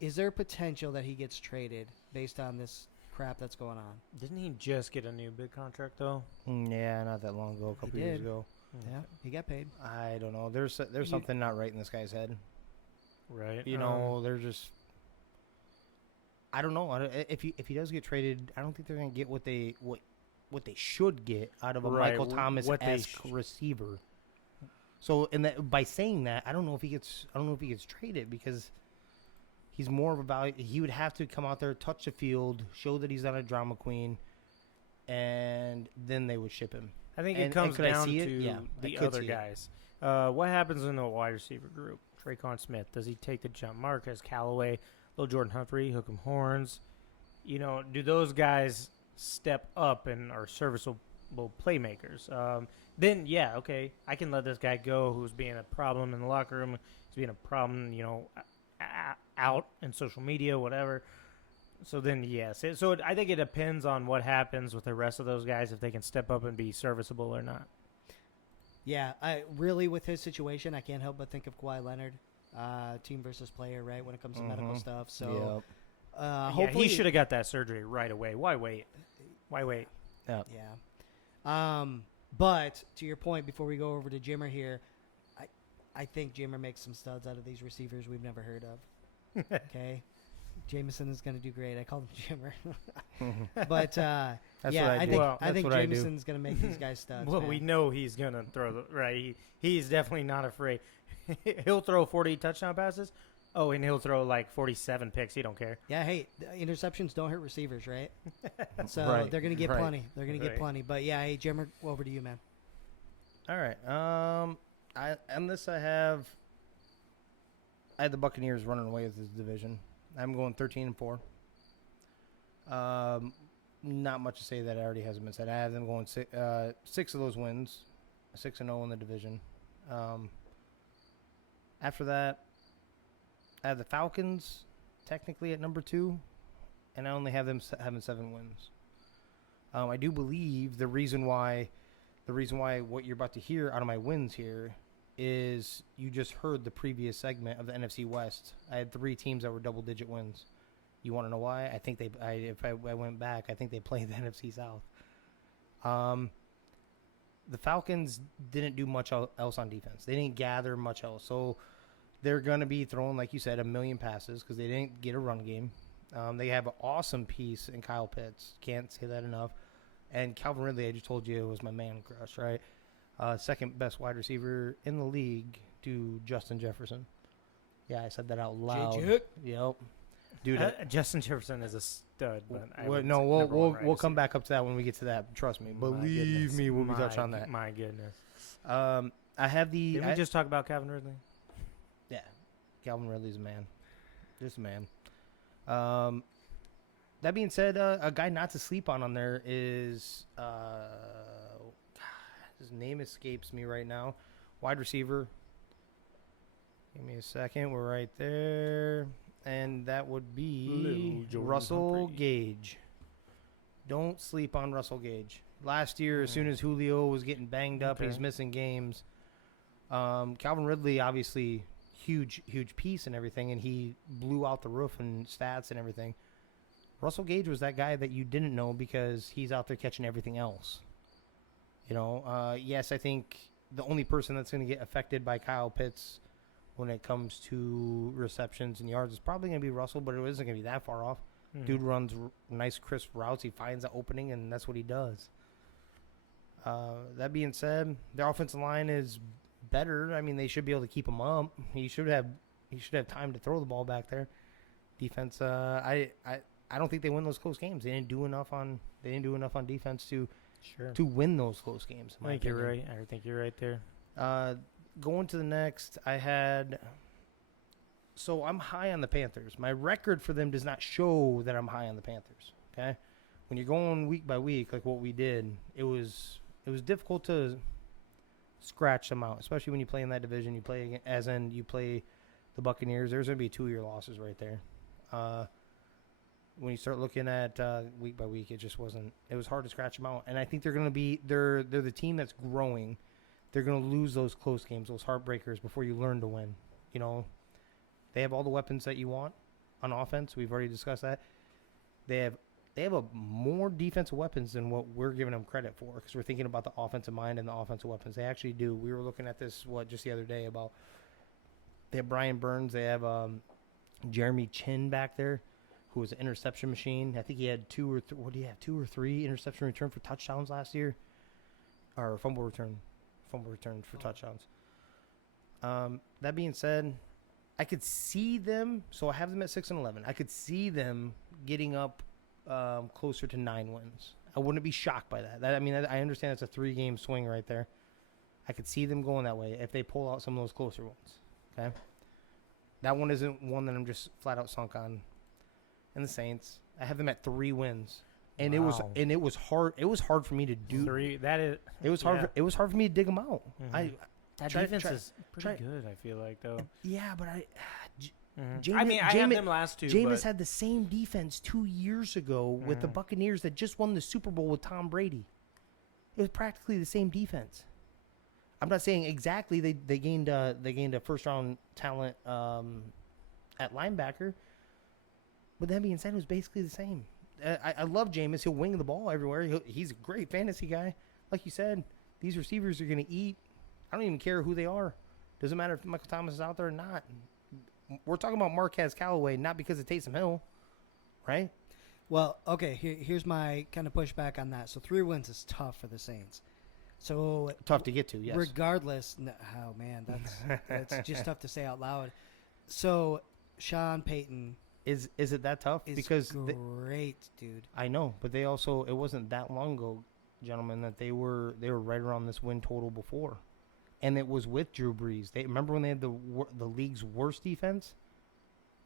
Is there potential that he gets traded based on this crap that's going on? Didn't he just get a new big contract, though? Yeah, not that long ago, a couple years ago. Yeah, he got paid. I don't know. There's something not right in this guy's head. Right. You know, they're just. I don't know. If he does get traded, I don't think they're gonna get what they should get out of a Michael Thomas-esque receiver. So, by saying that, I don't know if he gets traded because he's more of a value. He would have to come out there, touch the field, show that he's not a drama queen, and then they would ship him. I think it comes down to the other guys. What happens in the wide receiver group? Traquan Smith, does he take the jump? Marquez Callaway, little Jordan Humphrey, hook 'em horns. You know, do those guys step up and are serviceable playmakers? Then, yeah, okay, I can let this guy go who's being a problem in the locker room. He's being a problem, you know, out in social media, whatever. So then, yes. I think it depends on what happens with the rest of those guys, if they can step up and be serviceable or not. Yeah, with his situation, I can't help but think of Kawhi Leonard, team versus player, right, when it comes to medical stuff. So, hopefully he should have got that surgery right away. Why wait? Yep. Yeah. But to your point, before we go over to Jimmer here, I think Jimmer makes some studs out of these receivers we've never heard of. Okay. Jameson is going to do great. I call him Jimmer. But, I think Jameson's going to make these guys studs. Well, man. We know he's going to throw right. He's definitely not afraid. He'll throw 40 touchdown passes. Oh, and he'll throw like 47 picks. He don't care. Yeah, hey, interceptions don't hurt receivers, right? So they're going to get plenty. They're going to get plenty. But, yeah, hey, Jimmer, over to you, man. All right. I had the Buccaneers running away with this division. I'm going 13-4. Not much to say that already hasn't been said. I have them going 6 of those wins, 6-0 in the division. After that, I have the Falcons technically at number 2, and I only have them having 7 wins. I do believe the reason why what you're about to hear out of my wins here is you just heard the previous segment of the NFC West. I had 3 teams that were double-digit wins. You want to know why? I think if I went back, I think they played the NFC South. The Falcons didn't do much else on defense. They didn't gather much else. So they're going to be throwing, like you said, 1 million passes because they didn't get a run game. They have an awesome piece in Kyle Pitts. Can't say that enough. And Calvin Ridley, I just told you, was my man crush, right? Second best wide receiver in the league to Justin Jefferson. Yeah, I said that out loud. Yep. Dude, Justin Jefferson is a stud. But we'll come back up to that when we get to that. Trust me. Believe me, we'll be touching on that. My goodness. I have the. Didn't we just talk about Calvin Ridley? Yeah, Calvin Ridley's a man. Just a man. That being said, a guy not to sleep on there is his name escapes me right now. Wide receiver. Give me a second. We're right there. And that would be Russell Gage. Don't sleep on Russell Gage. Last year, as soon as Julio was getting banged up, he's missing games. Calvin Ridley, obviously, huge piece and everything, and he blew out the roof and stats and everything. Russell Gage was that guy that you didn't know because he's out there catching everything else. You know, yes, I think the only person that's going to get affected by Kyle Pitts when it comes to receptions and yards is probably going to be Russell, but it isn't going to be that far off. Mm-hmm. Dude runs nice, crisp routes. He finds the opening, and that's what he does. That being said, their offensive line is better. I mean, they should be able to keep him up. He should have He should have time to throw the ball back there. Defense, I don't think they win those close games. They didn't do enough on defense to win those close games. I think you're right. I think you're right there. Going to the next, so I'm high on the Panthers. My record for them does not show that I'm high on the Panthers. Okay, when you're going week by week like what we did, it was difficult to scratch them out, especially when you play in that division. You play the Buccaneers. There's going to be 2-year losses right there. When you start looking at week by week, it just wasn't. It was hard to scratch them out, and I think they're going to be. They're the team that's growing. They're going to lose those close games, those heartbreakers, before you learn to win. You know, they have all the weapons that you want on offense. We've already discussed that. They have more defensive weapons than what we're giving them credit for, because we're thinking about the offensive mind and the offensive weapons. They actually do. We were looking at this just the other day about. They have Brian Burns. They have Jeremy Chin back there, who was an interception machine. I think he had 2 or 3 interception return for touchdowns last year, or fumble return for touchdowns. That being said, I could see them. So I have them at 6-11. I could see them getting up closer to 9 wins. I wouldn't be shocked by that. I understand that's a 3-game swing right there. I could see them going that way if they pull out some of those closer ones. Okay, that one isn't one that I'm just flat out sunk on. And the Saints, I have them at 3 wins, and it was hard. It was hard for me to do 3. That is. It was hard. It was hard for me to dig them out. Mm-hmm. That defense is pretty good. I feel like though. Yeah, but I have them last 2. Jameis had the same defense 2 years ago with the Buccaneers that just won the Super Bowl with Tom Brady. It was practically the same defense. I'm not saying exactly they gained a first round talent at linebacker, but that being said, it was basically the same. I love Jameis. He'll wing the ball everywhere. He's a great fantasy guy. Like you said, these receivers are going to eat. I don't even care who they are. Doesn't matter if Michael Thomas is out there or not. We're talking about Marquez Callaway, not because of Taysom Hill, right? Well, okay, here's my kind of pushback on that. So 3 wins is tough for the Saints. So tough to get to, yes. Regardless, that's just tough to say out loud. So Sean Payton is it that tough? Because great, dude. I know, but they also it wasn't that long ago, gentlemen, that they were right around this win total before, and it was with Drew Brees. They remember when they had the league's worst defense.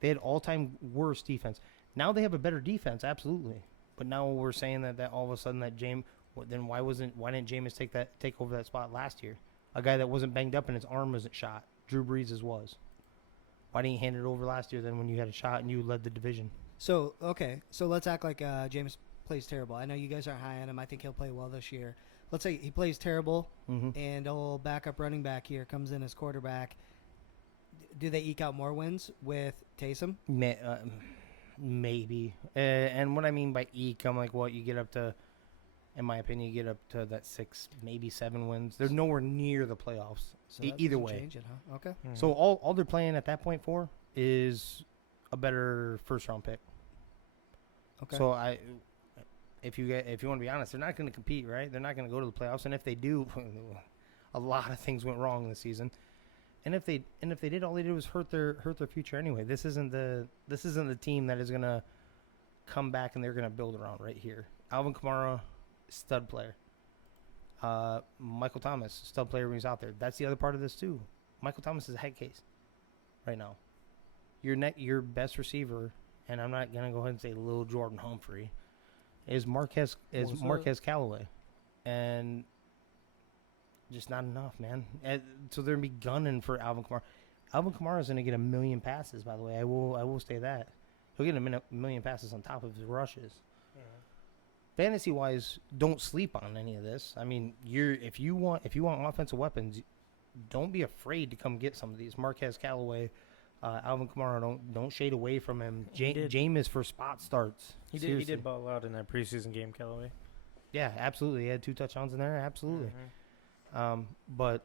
They had all-time worst defense. Now they have a better defense, absolutely. But now we're saying that all of a sudden that James. Then why didn't Jameis take over that spot last year? A guy that wasn't banged up and his arm wasn't shot. Drew Brees was. Why didn't you hand it over last year then when you had a shot and you led the division? So let's act like Jameis plays terrible. I know you guys aren't high on him. I think he'll play well this year. Let's say he plays terrible, and old backup running back here comes in as quarterback. Do they eke out more wins with Taysom? Maybe. And what I mean by eke, I'm like, what you get up to. In my opinion, you get up to that 6, maybe 7 wins. They're nowhere near the playoffs. So either way. Change it, huh? Okay. Mm-hmm. So all they're playing at that point for is a better first-round pick. Okay. So if you want to be honest, they're not going to compete, right? They're not going to go to the playoffs, and if they do, a lot of things went wrong this season. And if they did, all they did was hurt their future anyway. This isn't the team that is going to come back and they're going to build around right here. Alvin Kamara, stud player. Michael Thomas, stud player when he's out there. That's the other part of this too. Michael Thomas is a head case right now. Your best receiver, and I'm not gonna go ahead and say little Jordan Humphrey, is Marquez Callaway, and just not enough, man. So they're gonna be gunning for Alvin Kamara. Alvin Kamara is gonna get 1 million passes. By the way, I will say that he'll get a million passes on top of his rushes. Fantasy wise, don't sleep on any of this. I mean, if you want offensive weapons, don't be afraid to come get some of these. Marquez Callaway, Alvin Kamara, don't shade away from him. Jameis for spot starts. He did ball out in that preseason game, Callaway. Yeah, absolutely. He had 2 touchdowns in there. Absolutely. Mm-hmm. But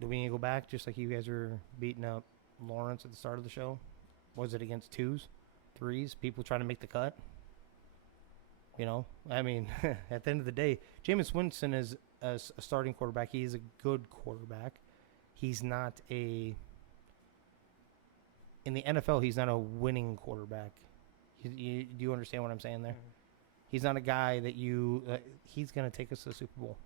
do we need to go back just like you guys were beating up Lawrence at the start of the show? Was it against 2s, 3s? People trying to make the cut? You know, I mean, at the end of the day, Jameis Winston is a starting quarterback. He is a good quarterback. He's not a in the NFL, he's not a winning quarterback. Do you understand what I'm saying there? Mhm. He's not a guy that he's going to take us to the Super Bowl.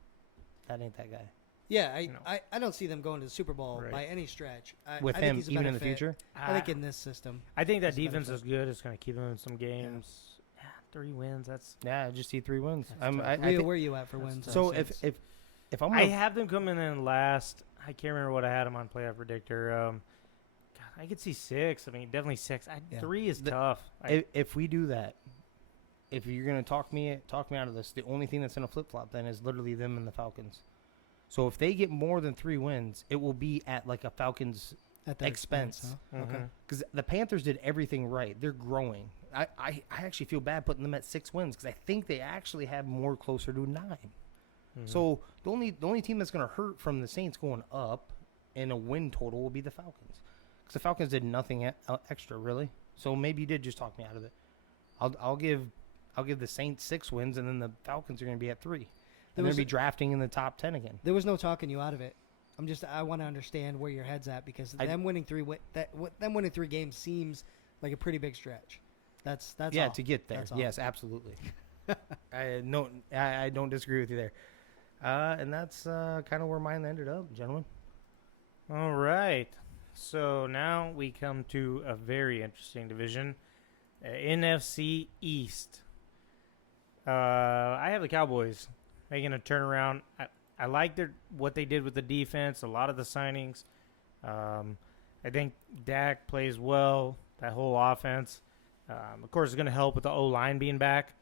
That ain't that guy. Yeah, No. I don't see them going to the Super Bowl Right. by any stretch. With I think him, he's a even in the benefit. future? I think in this system. I think that he's a defense benefit. is good. It's going to keep them in some games. Yeah, 3 wins. That's Yeah, I just see 3 wins. That's I tough. Leo, think- where are you at for that's wins? tough. on so Saints? if I'm I gonna, have them coming in last. I can't remember what I had them on playoff predictor. God, I could see 6. I mean, definitely 6. Yeah. 3 is tough. if we do that, if you're gonna talk me out of this, the only thing that's in a flip flop then is literally them and the Falcons. So if they get more than 3 wins, it will be at like a Falcons At their expense. huh? Okay. Mhm. because the Panthers did everything right. They're growing. I actually feel bad putting them at 6 wins because I think they actually have more closer to 9. Mhm. So the only team that's going to hurt from the Saints going up in a win total will be the Falcons, because the Falcons did nothing extra really. So maybe you did just talk me out of it. I'll give the Saints 6 wins, and then the Falcons are going to be at 3. There They're going was to be drafting in the top 10 again. There was no talking you out of it. I want to understand where your head's at, because them winning 3 games seems like a pretty big stretch. That's yeah, all. to get there. That's all. Yes, absolutely. I don't disagree with you there. And that's kind of where mine ended up, gentlemen. All right. So now we come to a very interesting division, NFC East. I have the Cowboys making a turnaround. I like what they did with the defense, a lot of the signings. I think Dak plays well, that whole offense. Of course, it's going to help with the O-line being back.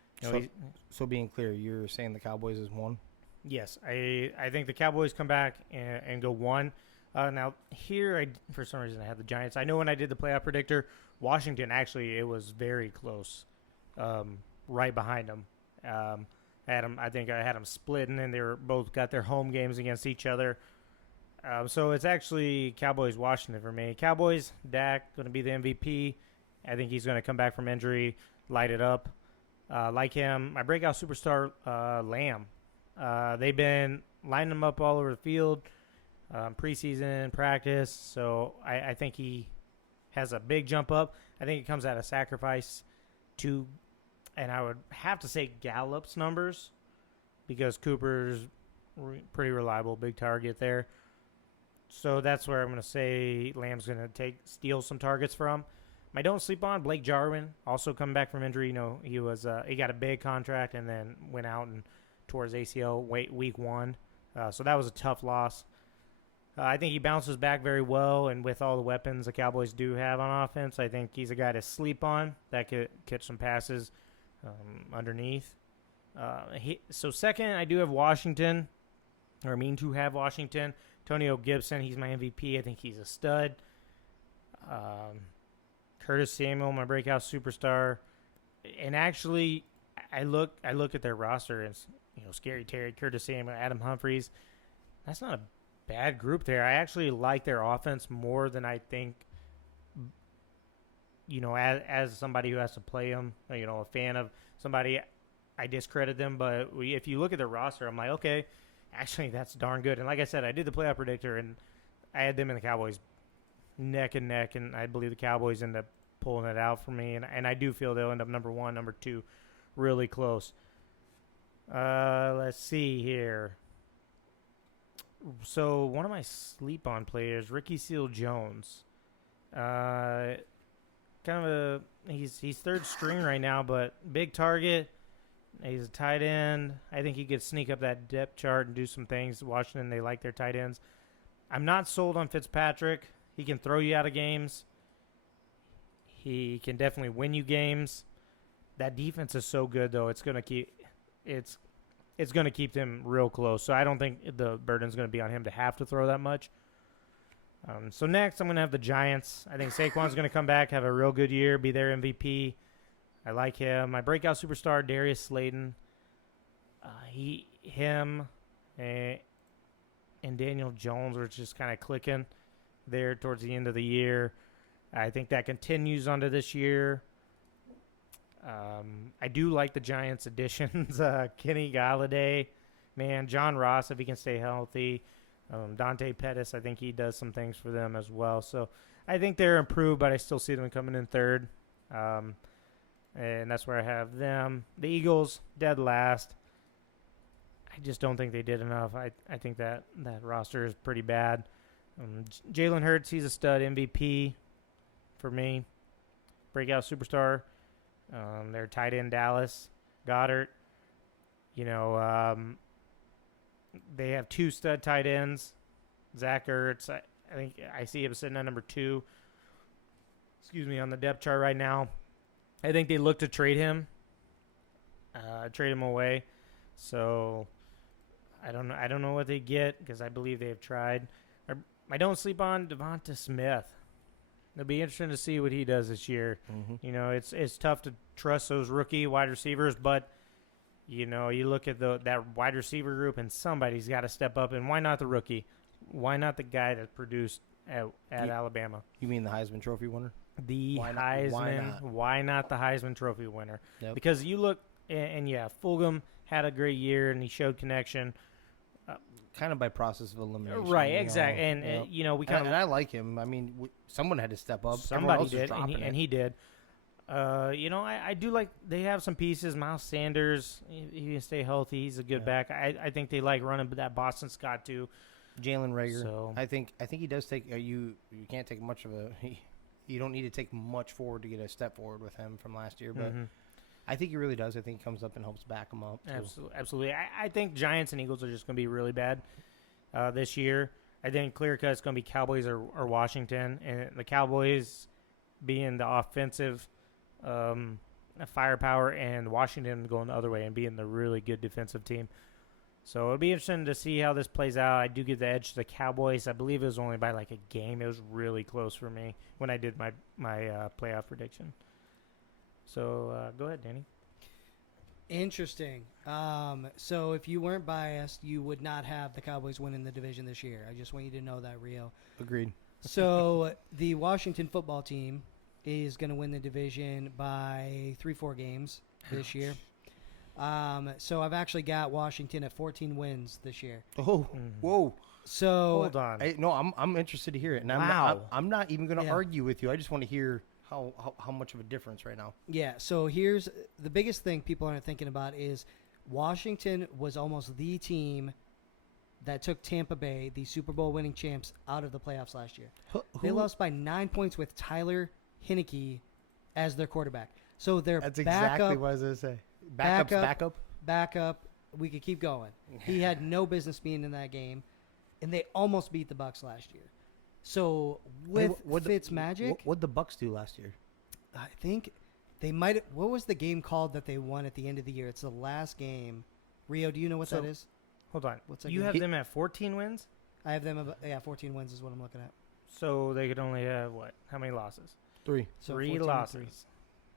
So being clear, you're saying the Cowboys is 1? Yes, I think the Cowboys come back and go 1. Now, here, for some reason, I had the Giants. I know when I did the playoff predictor, Washington, actually, it was very close, right behind them. I think I had them splitting, and they were both got their home games against each other. So it's actually Cowboys-Washington for me. Cowboys, Dak, going to be the MVP. I think he's going to come back from injury, light it up. Like him, my breakout superstar, Lamb. They've been lining him up all over the field, preseason, practice. So I think he has a big jump up. I think it comes out of sacrifice to, and I would have to say Gallup's numbers, because Cooper's pretty reliable, big target there. So that's where I'm going to say Lamb's going to steal some targets from. I don't sleep on Blake Jarwin, also coming back from injury. You know, he got a big contract and then went out and tore his ACL week 1. So that was a tough loss. I think he bounces back very well, and with all the weapons the Cowboys do have on offense, I think he's a guy to sleep on that could catch some passes underneath. So second, I do have Washington, or mean to have Washington. Antonio Gibson, he's my MVP. I think he's a stud. Curtis Samuel, my breakout superstar. And actually, I look at their roster, and Scary Terry, Curtis Samuel, Adam Humphries. That's not a bad group there. I actually like their offense more than I think. As somebody who has to play them, a fan of somebody, I discredit them. But if you look at their roster, I'm like, okay, actually that's darn good. And like I said, I did the playoff predictor, and I had them and the Cowboys neck and neck, and I believe the Cowboys end up pulling it out for me. And I do feel they'll end up number 1, number 2, really close. Let's see here. So one of my sleep-on players, Ricky Seals-Jones. He's third string right now, but big target. He's a tight end. I think he could sneak up that depth chart and do some things. Washington, they like their tight ends. I'm not sold on Fitzpatrick. He can throw you out of games. He can definitely win you games. That defense is so good, though. It's going to keep them real close. So I don't think the burden's going to be on him to have to throw that much. So next, I'm going to have the Giants. I think Saquon's going to come back, have a real good year, be their MVP. I like him. My breakout superstar, Darius Slayton. Him and Daniel Jones were just kind of clicking there towards the end of the year. I think that continues onto this year. I do like the Giants' additions. Kenny Galladay, man, John Ross, if he can stay healthy. Dante Pettis, I think he does some things for them as well. So I think they're improved, but I still see them coming in third. And that's where I have them. The Eagles, dead last. I just don't think they did enough. I think that roster is pretty bad. Jalen Hurts, he's a stud MVP for me. Breakout superstar. Their tight end, Dallas Goddard. You know, they have 2 stud tight ends. Zach Ertz, I think I see him sitting at number 2. On the depth chart right now. I think they look to trade him away. So I don't know what they get because I believe they have tried. I don't sleep on Devonta Smith. It'll be interesting to see what he does this year. Mm-hmm. You know, it's tough to trust those rookie wide receivers, but you know, you look at that wide receiver group and somebody's got to step up. And why not the rookie? Why not the guy that produced at Alabama? You mean the Heisman Trophy winner? Why not the Heisman Trophy winner? Yep. Because you look, and yeah, Fulgham had a great year and he showed connection. Kind of by process of elimination. Right, exactly. And, yep. you know, we kind of. And I like him. I mean, someone had to step up. Somebody did, and he did. You know, I do like they have some pieces. Miles Sanders, he can stay healthy. He's a good back. I think they like running that Boston Scott too. Jalen Reagor. So. I think he does take. You can't take much of a. You don't need to take much forward to get a step forward with him from last year, but I think he really does. I think he comes up and helps back him up. So. Absolutely. I think Giants and Eagles are just going to be really bad this year. I think clear cut it's going to be Cowboys or Washington, and the Cowboys being the offensive firepower, and Washington going the other way and being the really good defensive team. So it'll be interesting to see how this plays out. I do give the edge to the Cowboys. I believe it was only by like a game. It was really close for me when I did my playoff prediction. So go ahead, Danny. Interesting. So if you weren't biased, you would not have the Cowboys winning the division this year. I just want you to know that, Rio. Agreed. So the Washington football team is going to win the division by 3-4 games this year. So I've actually got Washington at 14 wins this year. Oh, whoa! So hold on. I'm interested to hear it. And wow. I'm not even going to argue with you. I just want to hear how much of a difference right now. Yeah. So here's the biggest thing people aren't thinking about is Washington was almost the team that took Tampa Bay, the Super Bowl winning champs, out of the playoffs last year. They lost by 9 points with Tyler Heineke as their quarterback. So their That's backup, exactly what I was going to say. Backup. We could keep going. He had no business being in that game, and they almost beat the Bucs last year. So with Fitzmagic, what the Bucs do last year? I think they might. What was the game called that they won at the end of the year? It's the last game. Rio, do you know what that is? Hold on. What's that you game? have them at 14 wins? I have them. 14 wins is what I'm looking at. So they could only have what? How many losses? 3. So 3 losses.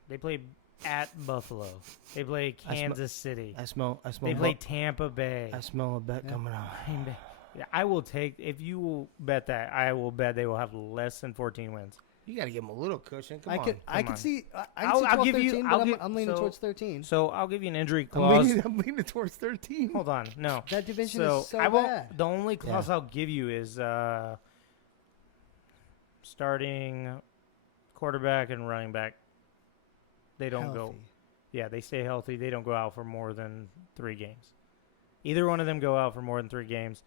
They played at Buffalo. They play Kansas City. I smell. They play Tampa Bay. I smell a bet coming on. Yeah, I will take. If you will bet that, I will bet they will have less than 14 wins. You got to give them a little cushion. Come on. I could see. I'll give 13, you. but I'm leaning towards 13. So I'll give you an injury clause. I'm leaning towards 13. Hold on, no. That division is so I won't. bad. The only clause I'll give you is starting quarterback and running back. They don't go. Yeah, they stay healthy. They don't go out for more than 3 games. Either one of them go out for more than 3 games.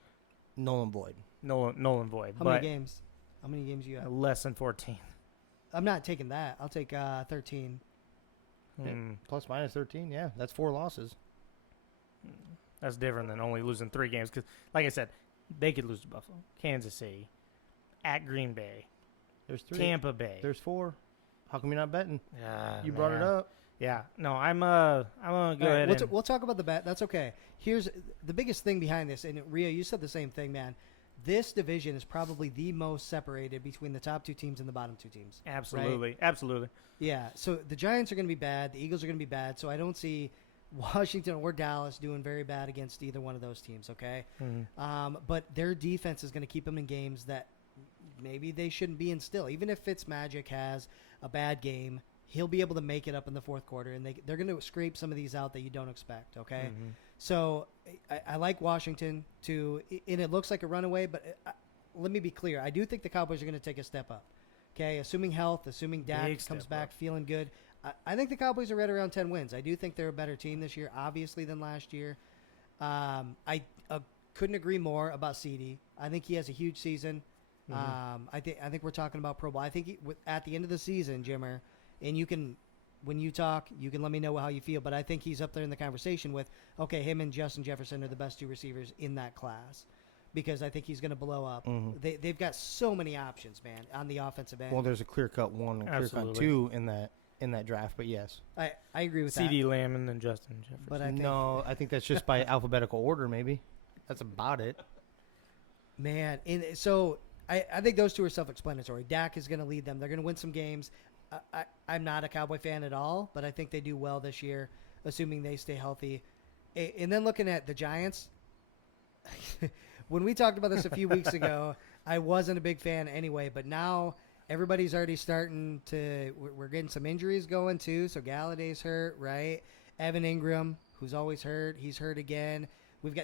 Nolan Boyd. Nolan Boyd. How many games? How many games you have? Less than 14. I'm not taking that. I'll take 13. Yeah. Plus minus 13. Yeah, that's 4 losses. That's different than only losing 3 games. Because, like I said, they could lose to Buffalo, Kansas City, at Green Bay. There's 3. Tampa Bay. There's 4. How come you're not betting? You brought it up. Yeah. No, I'm gonna go ahead. We'll talk about the bet. That's okay. Here's the biggest thing behind this, and Rio, you said the same thing, man. This division is probably the most separated between the top 2 teams and the bottom 2 teams. Absolutely. Right? Absolutely. Yeah. So the Giants are going to be bad. The Eagles are going to be bad. So I don't see Washington or Dallas doing very bad against either one of those teams. Okay. But their defense is going to keep them in games that maybe they shouldn't be in still. Even if Fitzmagic has a bad game, he'll be able to make it up in the fourth quarter, and they're going to scrape some of these out that you don't expect, okay? So I like Washington, too, and it looks like a runaway, but let me be clear. I do think the Cowboys are going to take a step up, Okay, assuming health, assuming Dak Big comes step back up. feeling good. I think the Cowboys are right around 10 wins. I do think they're a better team this year, obviously, than last year. I couldn't agree more about CD. I think he has a huge season. I think we're talking about Pro Bowl. I think at the end of the season, Jimmer, and when you talk, you can let me know how you feel, but I think he's up there in the conversation with, okay, him and Justin Jefferson are the best 2 receivers in that class because I think he's going to blow up. They've got so many options, man, on the offensive end. Well, there's a clear-cut 1 and clear-cut 2 in that draft, but yes. I agree with CD Lamb and then Justin Jefferson. But I think that's just by alphabetical order, maybe. That's about it. Man, so I think those 2 are self-explanatory. Dak is going to lead them. They're going to win some games. I'm not a Cowboy fan at all, but I think they do well this year, assuming they stay healthy. And then looking at the Giants, when we talked about this a few weeks ago, I wasn't a big fan anyway, but now everybody's already starting to – we're getting some injuries going too. So Galladay's hurt, right? Evan Ingram, who's always hurt, he's hurt again.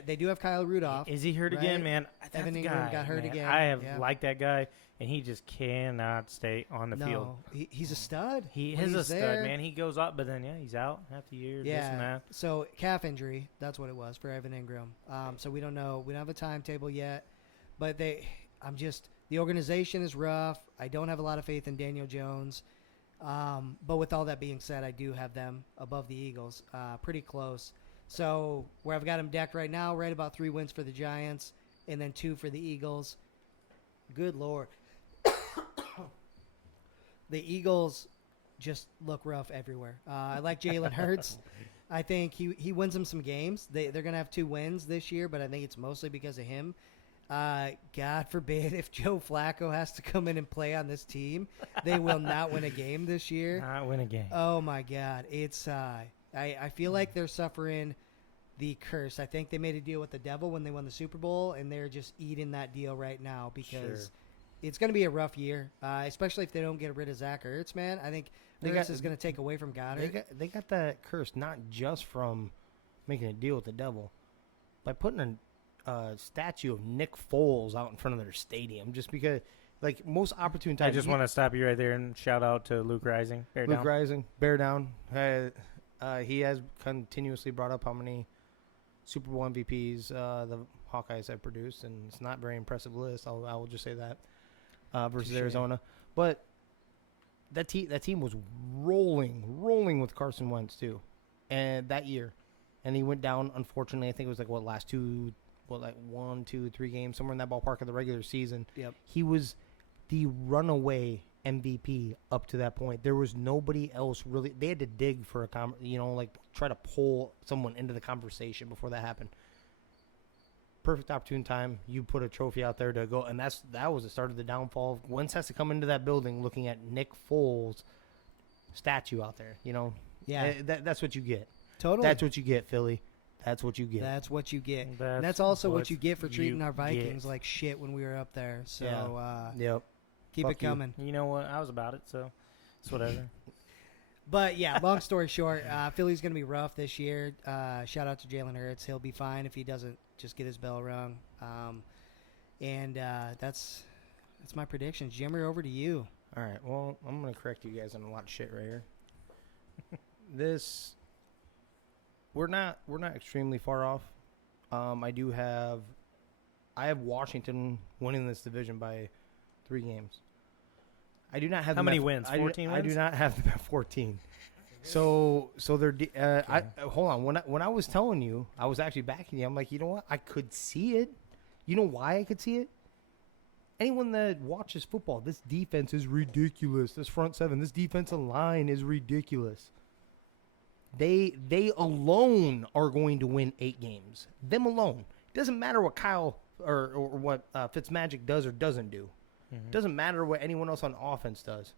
They do have Kyle Rudolph. Is he hurt right? again, man? That's Evan the Ingram guy, got hurt man. again. I have Yeah. liked that guy, and he just cannot stay on the field. He's a stud. He When is he's a stud, there. man. He goes up, but then, he's out half the year, this and that. So calf injury, that's what it was for Evan Ingram. So we don't know. We don't have a timetable yet. But the organization is rough. I don't have a lot of faith in Daniel Jones. But with all that being said, I do have them above the Eagles, pretty close. So where I've got them decked right now, right about 3 wins for the Giants and then 2 for the Eagles. Good Lord. The Eagles just look rough everywhere. I like Jalen Hurts. I think he wins them some games. They're going to have 2 wins this year, but I think it's mostly because of him. God forbid if Joe Flacco has to come in and play on this team, they will not win a game this year. Not win a game. Oh, my God. It's I feel like they're suffering the curse. I think they made a deal with the devil when they won the Super Bowl, and they're just eating that deal right now because it's going to be a rough year, especially if they don't get rid of Zach Ertz, man. I think Ertz is going to take away from Goddard. They got that curse not just from making a deal with the devil, by putting a statue of Nick Foles out in front of their stadium, just because, like, most opportune times. I just want to stop you right there and shout out to Luke Rising. Bear down. He has continuously brought up how many Super Bowl MVPs the Hawkeyes have produced, and it's not a very impressive list. I will just say that versus Arizona. But that team was rolling with Carson Wentz too, and that year, and he went down. Unfortunately, I think it was like 1, 2, 3 games, somewhere in that ballpark of the regular season. Yep. He was the runaway MVP up to that point. There was nobody else really. They had to dig for try to pull someone into the conversation before that happened. Perfect opportune time. You put a trophy out there to go, and that was the start of the downfall. Wentz has to come into that building looking at Nick Foles' statue out there. Yeah. That's what you get. Totally. That's what you get, Philly. That's what you get. That's what you get. And that's also what you get for treating our Vikings get. like shit when we were up there. So Yep. keep Fuck it coming. You know what? I was about it, so it's whatever. But, yeah, long story short, Philly's going to be rough this year. Shout out to Jalen Hurts. He'll be fine if he doesn't just get his bell rung. And that's my predictions. Jimmer, over to you. All right. Well, I'm going to correct you guys on a lot of shit right here. We're not extremely far off. I have Washington winning this division by 3 games. I do not have How many wins? 14 I do wins? not have them at 14. So they're hold on. When I was telling you, I was actually backing you. I'm like, you know what? I could see it. You know why I could see it? Anyone that watches football, this defense is ridiculous. This front seven, this defensive line is ridiculous. They alone are going to win 8 games. Them alone. It doesn't matter what Kyle or what Fitzmagic does or doesn't do. Mm-hmm. Doesn't matter what anyone else on offense does.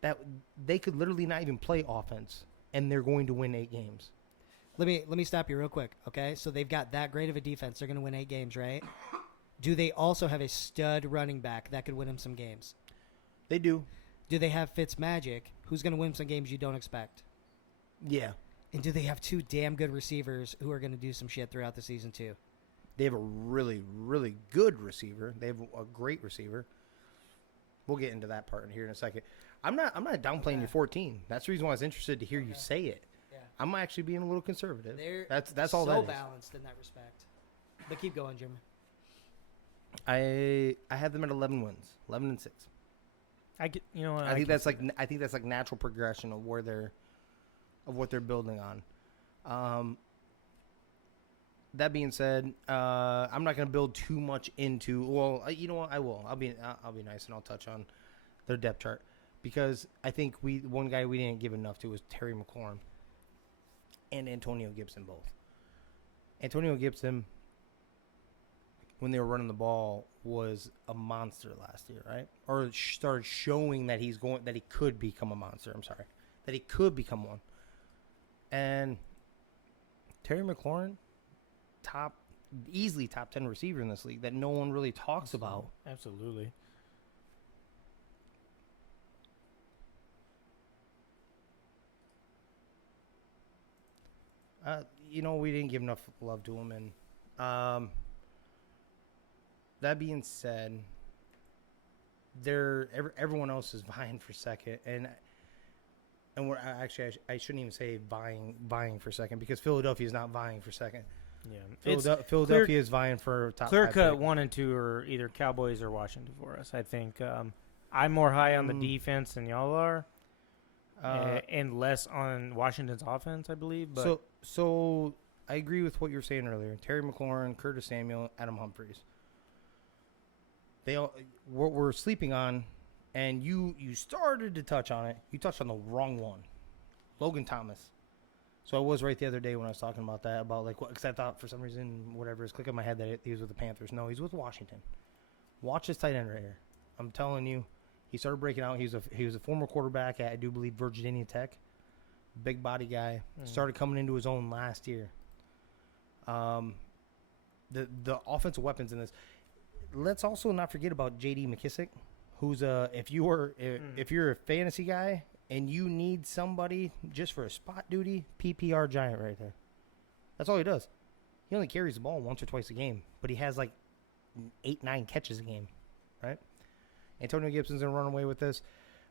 That they could literally not even play offense, and they're going to win 8 games. Let me stop you real quick, okay? So they've got that great of a defense. They're going to win 8 games, right? Do they also have a stud running back that could win them some games? They do. Do they have Fitzmagic, who's going to win some games you don't expect? Yeah. And do they have 2 damn good receivers who are going to do some shit throughout the season too? They have a really, really good receiver. They have a great receiver. We'll get into that part here in a second. I'm not downplaying your 14. That's the reason why I was interested to hear you say it. Yeah. I'm actually being a little conservative. They're That's all that so is. balanced in that respect. But keep going, Jimmy. I had them at 11 wins, 11-6. I get, you know what? I think that's like natural progression of what they're building on. That being said, I'm not going to build too much into. Well, you know what? I will. I'll be nice and I'll touch on their depth chart because I think one guy we didn't give enough to was Terry McLaurin and Antonio Gibson both. Antonio Gibson, when they were running the ball, was a monster last year, right? Or started showing that he could become a monster. I'm sorry, that he could become one. And Terry McLaurin, easily top 10 receiver in this league that no one really talks about. Absolutely. We didn't give enough love to him, and that being said, everyone else is vying for second, and we're actually I shouldn't even say vying for second because Philadelphia is not vying for second. Yeah, Philadelphia is vying for top. Clear cut 1 and 2 are either Cowboys or Washington for us. I think I'm more high on the defense than y'all are, and less on Washington's offense, I believe. But so I agree with what you were saying earlier. Terry McLaurin, Curtis Samuel, Adam Humphries. We're sleeping on, and you started to touch on it. You touched on the wrong one, Logan Thomas. So I was right the other day when I was talking about that, because I thought for some reason, whatever, it's clicking in my head that he was with the Panthers. No, he's with Washington. Watch his tight end right here. I'm telling you, he started breaking out. He was a former quarterback at, I do believe, Virginia Tech. Big body guy. Started coming into his own last year. The offensive weapons in this. Let's also not forget about J.D. McKissick, who's if you're a fantasy guy and you need somebody just for a spot duty, PPR giant right there. That's all he does. He only carries the ball once or twice a game, but he has 8-9 catches a game, right? Antonio Gibson's gonna run away with this.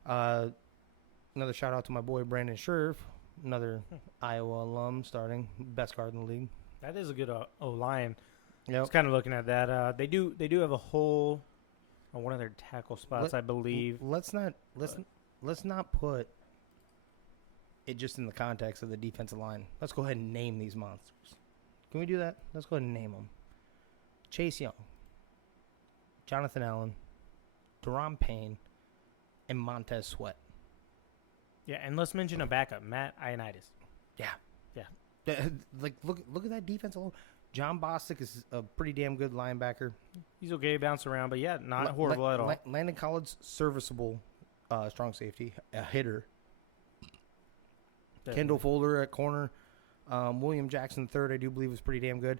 Another shout out to my boy Brandon Scherf, another Iowa alum, starting best guard in the league. that is a good O-line. Yep. I was kind of looking at that. They do have a hole on one of their tackle spots, I believe. Let's not put it just in the context of the defensive line. Let's go ahead and name these monsters. Can we do that? Let's go ahead and name them. Chase Young, Jonathan Allen, Deron Payne, and Montez Sweat. Yeah, and let's mention a backup, Matt Ioannidis. Yeah. Yeah. Look at that defense alone. John Bostic is a pretty damn good linebacker. He's okay, bounce around, but yeah, not horrible at all. Landon Collins, serviceable strong safety, a hitter. Definitely. Kendall Fuller at corner. William Jackson III, I do believe, was pretty damn good.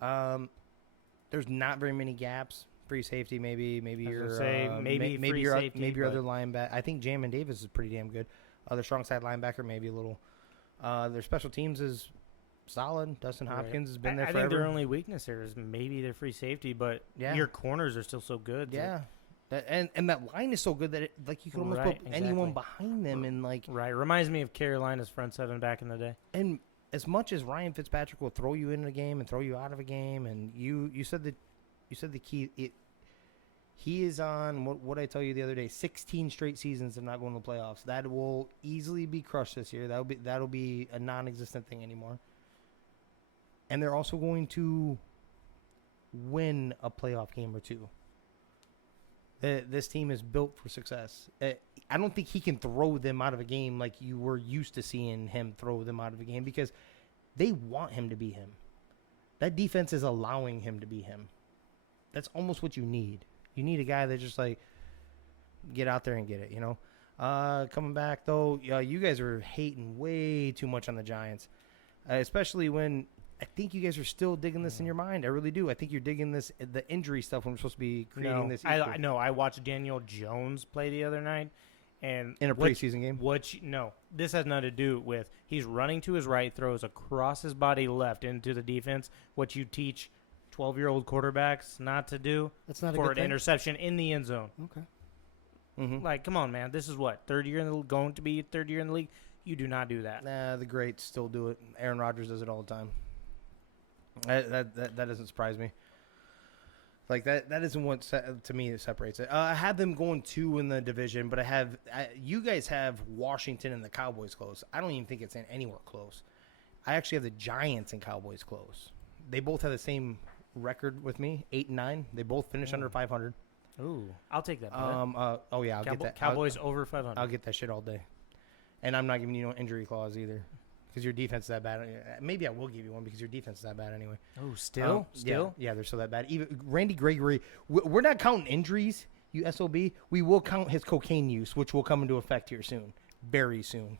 There's not very many gaps. Free safety, maybe your other linebacker. I think Jamin Davis is pretty damn good. Other strong side linebacker, maybe a little. Their special teams is solid. Dustin Hopkins has been there forever. I think their only weakness there is maybe their free safety, but your corners are still so good. Yeah. And that line is so good that you could almost put anyone behind them and Right. Reminds me of Carolina's front seven back in the day. And as much as Ryan Fitzpatrick will throw you into a game and throw you out of a game, and you said the key. He is on what I tell you the other day, 16 straight seasons of not going to the playoffs. That will easily be crushed this year. That'll be a non-existent thing anymore. And they're also going to win a playoff game or two. This team is built for success. I don't think he can throw them out of a game like you were used to seeing him throw them out of a game because they want him to be him. That defense is allowing him to be him. That's almost what you need. You need a guy that just get out there and get it, Coming back, though, you guys are hating way too much on the Giants, especially when I think you guys are still digging this in your mind. I really do. I think you're digging the injury stuff when we're supposed to be creating this. I know. I watched Daniel Jones play the other night. And in a preseason game? This has nothing to do with he's running to his right, throws across his body left into the defense, what you teach 12-year-old quarterbacks not to do. That's not for a good an thing? interception in the end zone. Okay. Mm-hmm. Like, come on, man. This is what, going to be third year in the league? You do not do that. Nah, the greats still do it. Aaron Rodgers does it all the time. That doesn't surprise me. Like that isn't what to me separates it. I have them going 2 in the division, but you guys have Washington and the Cowboys close. I don't even think it's anywhere close. I actually have the Giants and Cowboys close. They both have the same record with me, 8-9. They both finished under 500. Ooh, I'll take that. Oh yeah, I'll get that. Cowboys over 500. I'll get that shit all day, and I'm not giving you no injury clause either. Because your defense is that bad. Maybe I will give you one because your defense is that bad anyway. Oh, still? Yeah, they're still that bad. Even Randy Gregory, we're not counting injuries, you SOB. We will count his cocaine use, which will come into effect here soon. Very soon.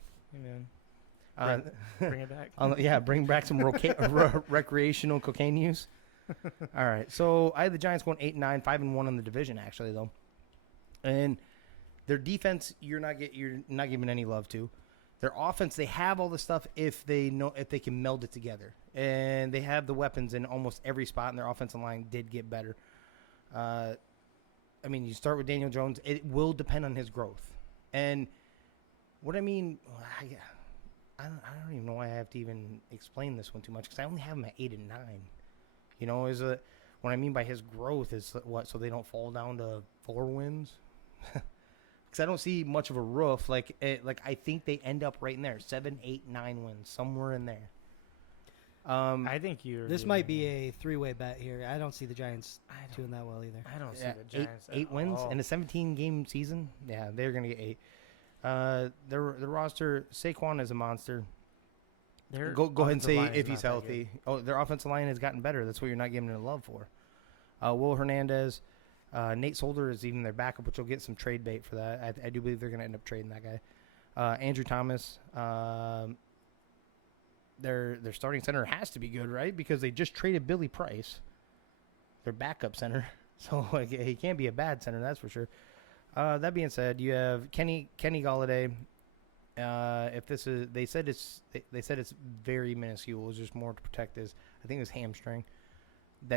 Amen. Bring it back. Bring back some recreational cocaine use. All right. So I had the Giants going 8-9, 5-1 in the division, actually, though. And their defense, you're not giving any love to. Their offense, they have all the stuff if they can meld it together. And they have the weapons in almost every spot, and their offensive line did get better. You start with Daniel Jones. It will depend on his growth. And what I mean, I don't even know why I have to even explain this one too much because I only have him at 8 and 9. What I mean by his growth is what? So they don't fall down to 4 wins? Because I don't see much of a roof. I think they end up right in there. 7, 8, 9 wins. Somewhere in there. I think This might be a 3-way bet here. I don't see the Giants doing that well either. I don't see the Giants. 8 wins in a 17-game season? Yeah, they're going to get 8. Their roster, Saquon is a monster. Go ahead and say if he's healthy. Their offensive line has gotten better. That's what you're not giving it love for. Will Hernandez. Nate Solder is even their backup, which will get some trade bait for that. I do believe they're going to end up trading that guy. Andrew Thomas, their starting center has to be good, right? Because they just traded Billy Price, their backup center. So he can't be a bad center, that's for sure. That being said, you have Kenny Golladay. They said it's very minuscule. It's just more to protect his. I think it was hamstring.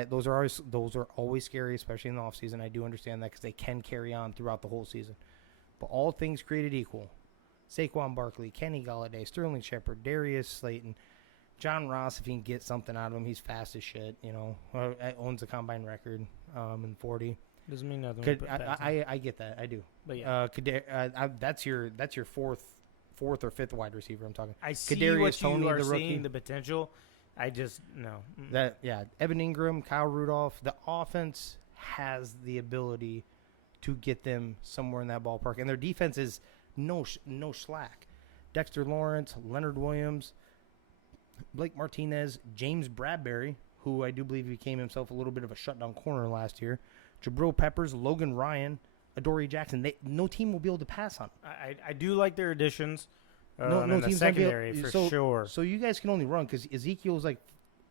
Those are always scary, especially in the offseason. I do understand that because they can carry on throughout the whole season. But all things created equal, Saquon Barkley, Kenny Golladay, Sterling Shepard, Darius Slayton, John Ross, if you can get something out of him, he's fast as shit. Owns a combine record in 40. Doesn't mean nothing. I get that. I do. But yeah, that's your fourth or fifth wide receiver. I'm talking. I see Kadarius what you Toney, are the rookie. seeing, the potential. I just no. Evan Ingram, Kyle Rudolph. The offense has the ability to get them somewhere in that ballpark, and their defense is no slack. Dexter Lawrence, Leonard Williams, Blake Martinez, James Bradbury, who I do believe became himself a little bit of a shutdown corner last year. Jabril Peppers, Logan Ryan, Adoree Jackson. No team will be able to pass on them. I do like their additions. No in the team's secondary for sure. So you guys can only run because Ezekiel's like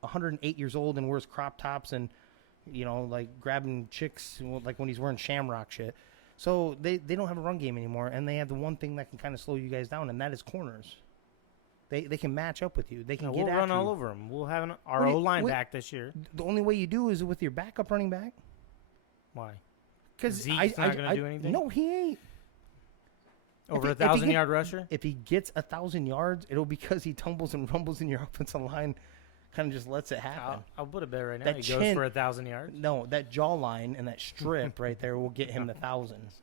108 years old and wears crop tops and grabbing chicks like when he's wearing shamrock shit. So they don't have a run game anymore, and they have the one thing that can kind of slow you guys down, and that is corners. They can match up with you. They can get we'll after run all you. over them. We'll have our O-line back this year. The only way you do is with your backup running back. Why? Because Zeke's not going to do anything? No, he ain't. Over 1,000-yard rusher? If he gets 1,000 yards, it'll be because he tumbles and rumbles in your offensive line, kind of just lets it happen. I'll put a bet right now. He goes for 1,000 yards. No, that jawline and that strip right there will get him the thousands.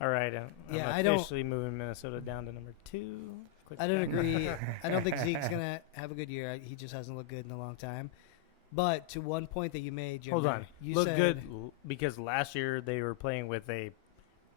All right. I'm officially moving Minnesota down to number 2. I don't agree. I don't think Zeke's going to have a good year. He just hasn't looked good in a long time. But to one point that you made, Jim, hold on. You look said, good because last year they were playing with a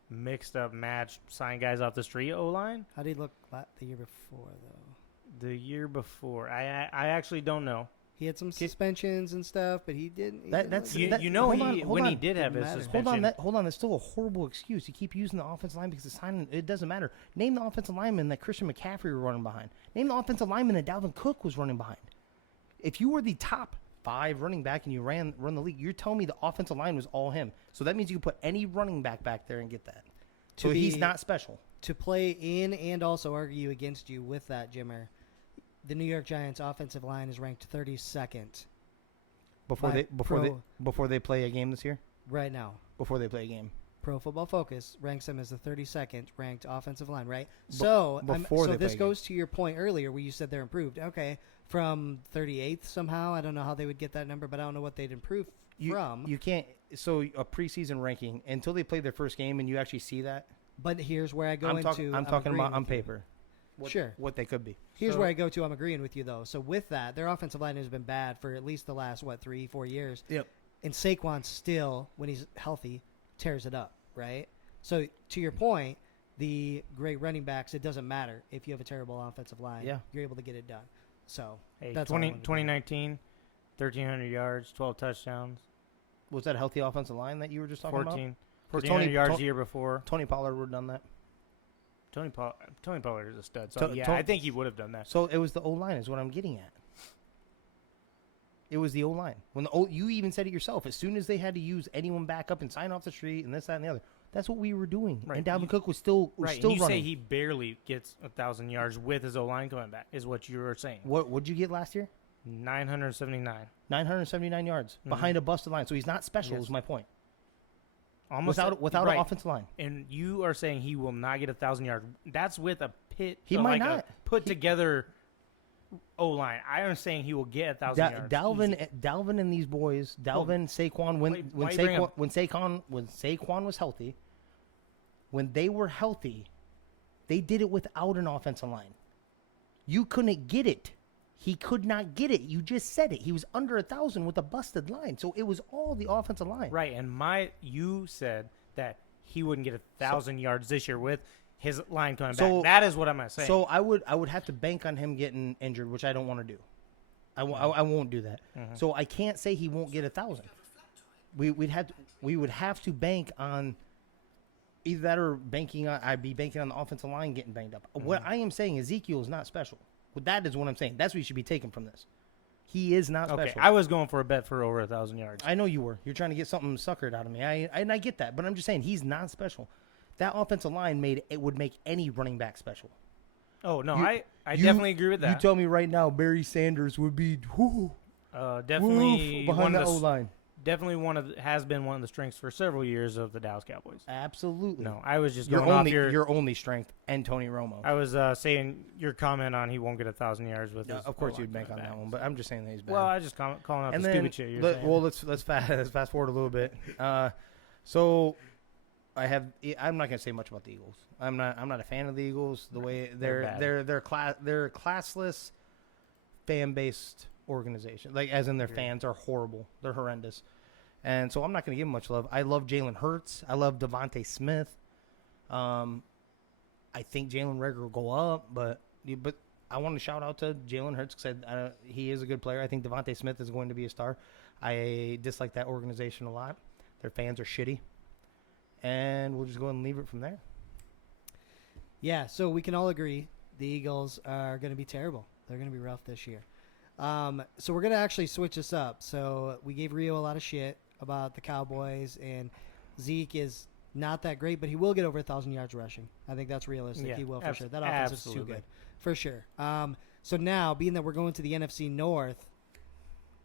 mixed up match, sign guys off the street O-line. How did he look the year before, though? The year before, I actually don't know. He had some suspensions and stuff, but he didn't. When he did have his suspension. Hold on. That's still a horrible excuse. You keep using the offensive line because it doesn't matter. Name the offensive lineman that Christian McCaffrey were running behind. Name the offensive lineman that Dalvin Cook was running behind. If you were the top 5 running back and you run the league, you're telling me the offensive line was all him. So that means you can put any running back there and get that. So he's not special. To play in and also argue against you with that, Jimmer, the New York Giants offensive line is ranked 32nd. Before they play a game this year? Right now. Before they play a game. Pro Football Focus ranks them as the 32nd ranked offensive line, right? So this goes to your point earlier where you said they're improved. Okay, from 38th somehow. I don't know how they would get that number, but I don't know what they'd improve from. You can't. So a preseason ranking until they play their first game and you actually see that. But here's where I go I'm talking about on paper. What they could be. Here's where I go to. I'm agreeing with you, though. So with that, their offensive line has been bad for at least the last, 3-4 years. Yep. And Saquon still, when he's healthy, tears it up, right? So to your point, the great running backs, it doesn't matter if you have a terrible offensive line. Yeah. You're able to get it done. So that's 2019, 1,300 yards, 12 touchdowns. Was that a healthy offensive line that you were just talking about? 1,400 yards the year before. Tony Pollard would have done that. Tony Pollard is a stud. So, I think he would have done that. So it was the O-line is what I'm getting at. It was the O-line. You even said it yourself. As soon as they had to use anyone back up and sign off the street and this, that, and the other, that's what we were doing. Right. And Dalvin Cook was still running. You say he barely gets 1,000 yards with his O-line coming back is what you were saying. What'd you get last year? 979. 979 yards behind a busted line. So he's not special is my point. Almost without an offensive line. And you are saying he will not get 1,000 yards. That's with a He might not. Put together O-line. I am saying he will get 1,000 yards. Dalvin and these boys, Saquon, when Saquon was healthy, when they were healthy, they did it without an offensive line. You couldn't get it. He could not get it. You just said it. He was under 1,000 with a busted line. So it was all the offensive line. Right, and you said that he wouldn't get 1,000 yards this year with his line coming back. That is what I'm saying. So I would have to bank on him getting injured, which I don't want to do. I won't do that. Mm-hmm. So I can't say he won't get 1,000. We would have to bank on either that or I'd be banking on the offensive line getting banged up. Mm-hmm. What I am saying, Ezekiel is not special. Well, that is what I'm saying. That's what you should be taking from this. He is not special. Okay, I was going for a bet for over 1,000 yards. I know you were. You're trying to get something suckered out of me. And I get that, but I'm just saying he's not special. That offensive line would make any running back special. Oh no, I definitely agree with that. You tell me right now, Barry Sanders would be definitely behind the O line. Definitely has been one of the strengths for several years of the Dallas Cowboys. Absolutely. No, I was just going off your only strength and Tony Romo. I was saying your comment on he won't get 1,000 yards with. Of course, you'd bank on that one, but I'm just saying that he's bad. Well, I just calling out the stupid shit you're saying. Well, let's fast forward a little bit. So I'm not gonna say much about the Eagles. I'm not a fan of the Eagles. The way they're classless, fan based organization. Like as in their fans are horrible. They're horrendous. And so I'm not going to give him much love. I love Jalen Hurts. I love Devontae Smith. I think Jalen Reagor will go up, but I want to shout out to Jalen Hurts because he is a good player. I think Devontae Smith is going to be a star. I dislike that organization a lot. Their fans are shitty. And we'll just go and leave it from there. Yeah, so we can all agree the Eagles are going to be terrible. They're going to be rough this year. So we're going to actually switch this up. So we gave Rio a lot of shit about the Cowboys, and Zeke is not that great, but he will get over 1,000 yards rushing. I think that's realistic. Yeah, he will for sure. That offense is too good. For sure. So now, being that we're going to the NFC North,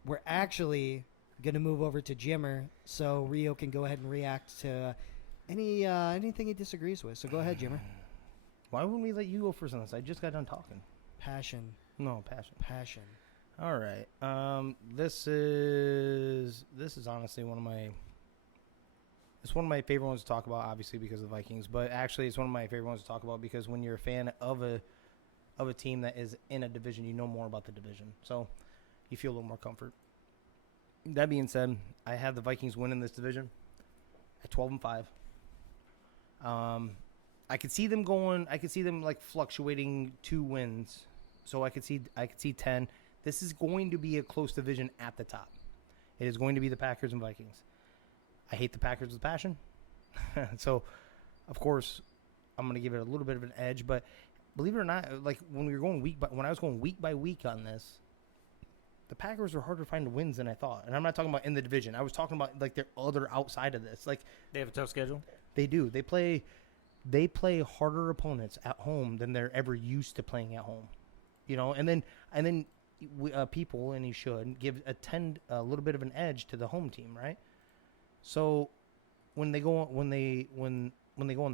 we're actually going to move over to Jimmer so Rio can go ahead and react to anything he disagrees with. So go ahead, Jimmer. Why wouldn't we let you go first on this? I just got done talking. Passion. No, passion. All right. This is honestly one of my favorite ones to talk about, obviously because of the Vikings, but actually it's one of my favorite ones to talk about because when you're a fan of a team that is in a division, you know more about the division. So you feel a little more comfort. That being said, I have the Vikings winning this division at 12-5. I could see them like fluctuating 2 wins. So I could see 10. This is going to be a close division at the top. It is going to be the Packers and Vikings. I hate the Packers with passion. So, of course, I'm going to give it a little bit of an edge. But believe it or not, like when I was going week by week on this, the Packers were harder to find wins than I thought. And I'm not talking about in the division. I was talking about like their other outside of this. Like they have a tough schedule. They do. They play harder opponents at home than they're ever used to playing at home. You know, and then people, and you should, give a little bit of an edge to the home team, right? So when they go on the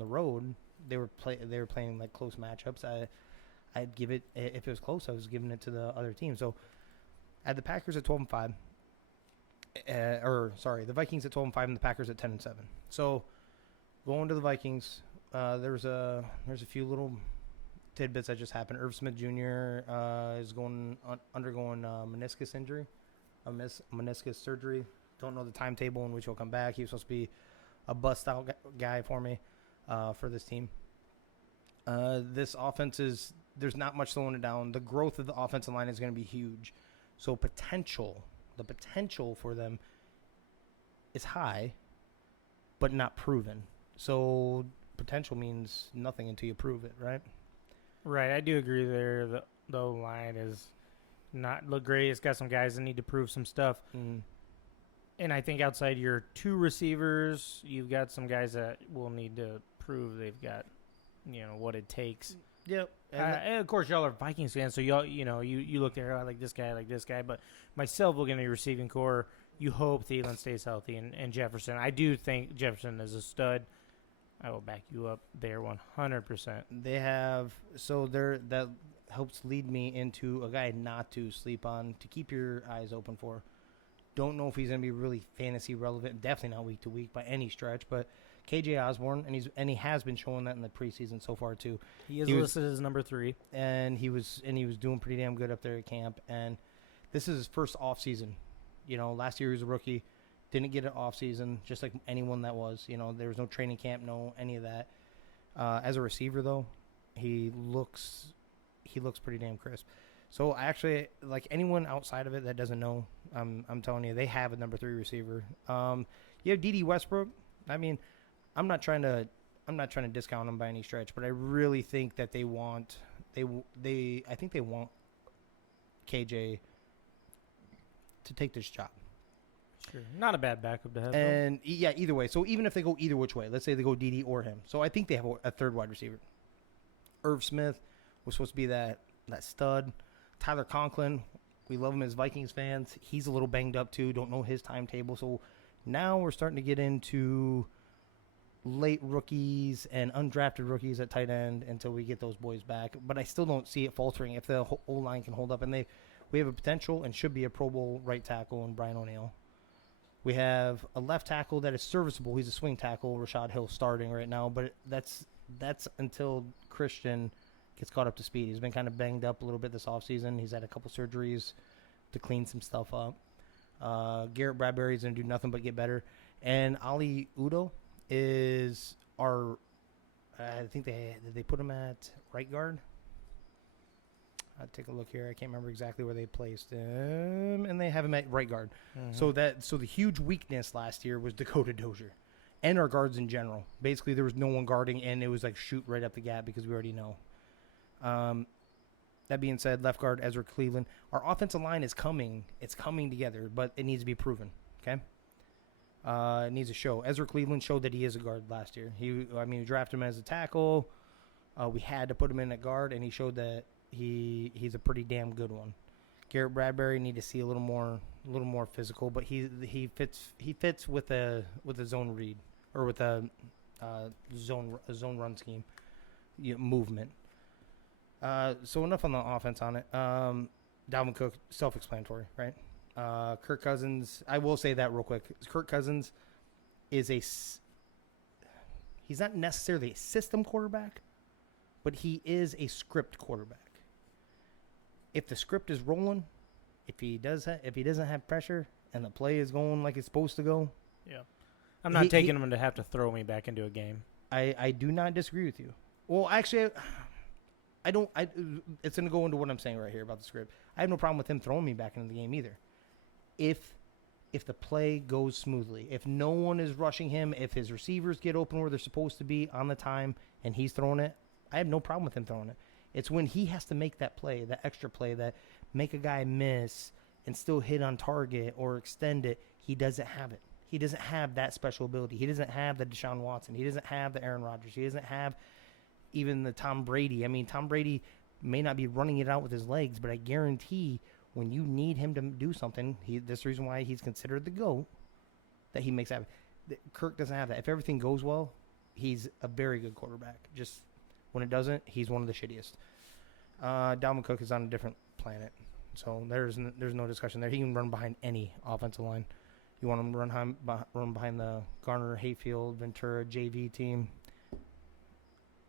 road, they were playing like close matchups. I'd give it, if it was close, I was giving it to the other team. So I had the Packers at 12-5. The Vikings at 12-5 and the Packers at 10-7. So going to the Vikings, there's a few little tidbits that just happened. Irv Smith Jr. Is undergoing meniscus injury, meniscus surgery. Don't know the timetable in which he'll come back. He was supposed to be a bust-out guy for me for this team. This offense there's not much slowing it down. The growth of the offensive line is going to be huge. So the potential for them is high, but not proven. So potential means nothing until you prove it, right? Right, I do agree there. The line is not look great. It's got some guys that need to prove some stuff. And I think outside your two receivers, you've got some guys that will need to prove they've got, what it takes. Yep. And of course, y'all are Vikings fans, so you look there, I like this guy. But myself, looking at your receiving core, you hope Thielen stays healthy and Jefferson. I do think Jefferson is a stud. I will back you up there 100%. They have that helps lead me into a guy not to sleep on, to keep your eyes open for. Don't know if he's going to be really fantasy relevant. Definitely not week to week by any stretch, but KJ Osborne, and he has been showing that in the preseason so far too. He is listed as number 3, and he was doing pretty damn good up there at camp. And this is his first off season. Last year he was a rookie, didn't get an off season, just like anyone that was. There was no training camp, no any of that. As a receiver though, he looks pretty damn crisp. So actually, like anyone outside of it that doesn't know, I'm telling you, they have a number 3 receiver. You have D.D. Westbrook. I mean, I'm not trying to discount him by any stretch, but I really think that I think they want KJ to take this job. Sure, not a bad backup to have. And yeah, either way. So even if they go either which way, let's say they go D.D. or him. So I think they have a third wide receiver. Irv Smith was supposed to be that stud. Tyler Conklin, we love him as Vikings fans. He's a little banged up too. Don't know his timetable. So now we're starting to get into late rookies and undrafted rookies at tight end until we get those boys back. But I still don't see it faltering if the O-line can hold up. And we have a potential and should be a Pro Bowl right tackle in Brian O'Neill. We have a left tackle that is serviceable. He's a swing tackle. Rashad Hill starting right now. But that's until Christian gets caught up to speed. He's been kind of banged up a little bit this offseason. He's had a couple surgeries to clean some stuff up. Garrett Bradbury's going to do nothing but get better. And Ali Udo is our I think they put him at right guard. I'll take a look here. I can't remember exactly where they placed him. And they have him at right guard. Mm-hmm. So the huge weakness last year was Dakota Dozier. And our guards in general. Basically, there was no one guarding, and it was like shoot right up the gap because we already know. That being said, left guard Ezra Cleveland. Our offensive line is coming. It's coming together, but it needs to be proven. Okay, it needs to show. Ezra Cleveland showed that he is a guard last year. We drafted him as a tackle. We had to put him in at guard, and he showed that he's a pretty damn good one. Garrett Bradbury need to see a little more physical, but he fits with a zone read or with a zone run scheme movement. So enough on the offense on it. Dalvin Cook, self-explanatory, right? Kirk Cousins, I will say that real quick. Kirk Cousins he's not necessarily a system quarterback, but he is a script quarterback. If the script is rolling, if he doesn't have pressure and the play is going like it's supposed to go, yeah, I'm not taking him to have to throw me back into a game. I do not disagree with you. Well, actually, it's going to go into what I'm saying right here about the script. I have no problem with him throwing me back into the game either. If the play goes smoothly, if no one is rushing him, if his receivers get open where they're supposed to be on the time and he's throwing it, I have no problem with him throwing it. It's when he has to make that play, that extra play, that make a guy miss and still hit on target or extend it, he doesn't have it. He doesn't have that special ability. He doesn't have the Deshaun Watson. He doesn't have the Aaron Rodgers. He doesn't have even the Tom Brady. I mean, Tom Brady may not be running it out with his legs, but I guarantee when you need him to do something, this is the reason why he's considered the GOAT, that he makes happen. Kirk doesn't have that. If everything goes well, he's a very good quarterback. Just when it doesn't, he's one of the shittiest. Dalvin Cook is on a different planet, so there's no discussion there. He can run behind any offensive line. You want him to run behind the Garner, Hayfield, Ventura JV team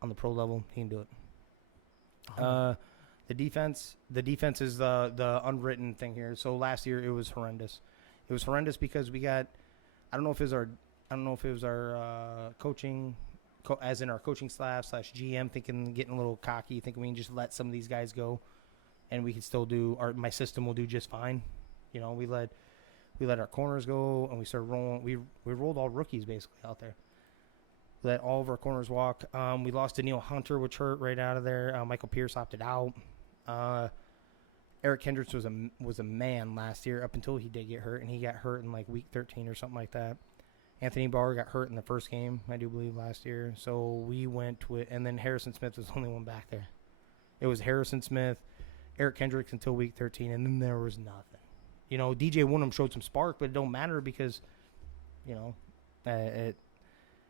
on the pro level, he can do it. The defense is the unwritten thing here. So last year it was horrendous. It was horrendous because we got, I don't know if it was our coaching, as in our coaching staff / GM getting a little cocky, thinking we can just let some of these guys go, and we can still my system will do just fine. You know, we let our corners go, and we started rolling. We rolled all rookies basically out there. Let all of our corners walk. We lost Danielle Hunter, which hurt right out of there. Michael Pierce opted out. Eric Kendricks was a man last year up until he did get hurt, and he got hurt in like week 13 or something like that. Anthony Barr got hurt in the first game, I do believe, last year. So we went with, and then Harrison Smith was the only one back there. It was Harrison Smith, Eric Kendricks until week 13, and then there was nothing. You know, DJ Woodham showed some spark, but it don't matter because, you know,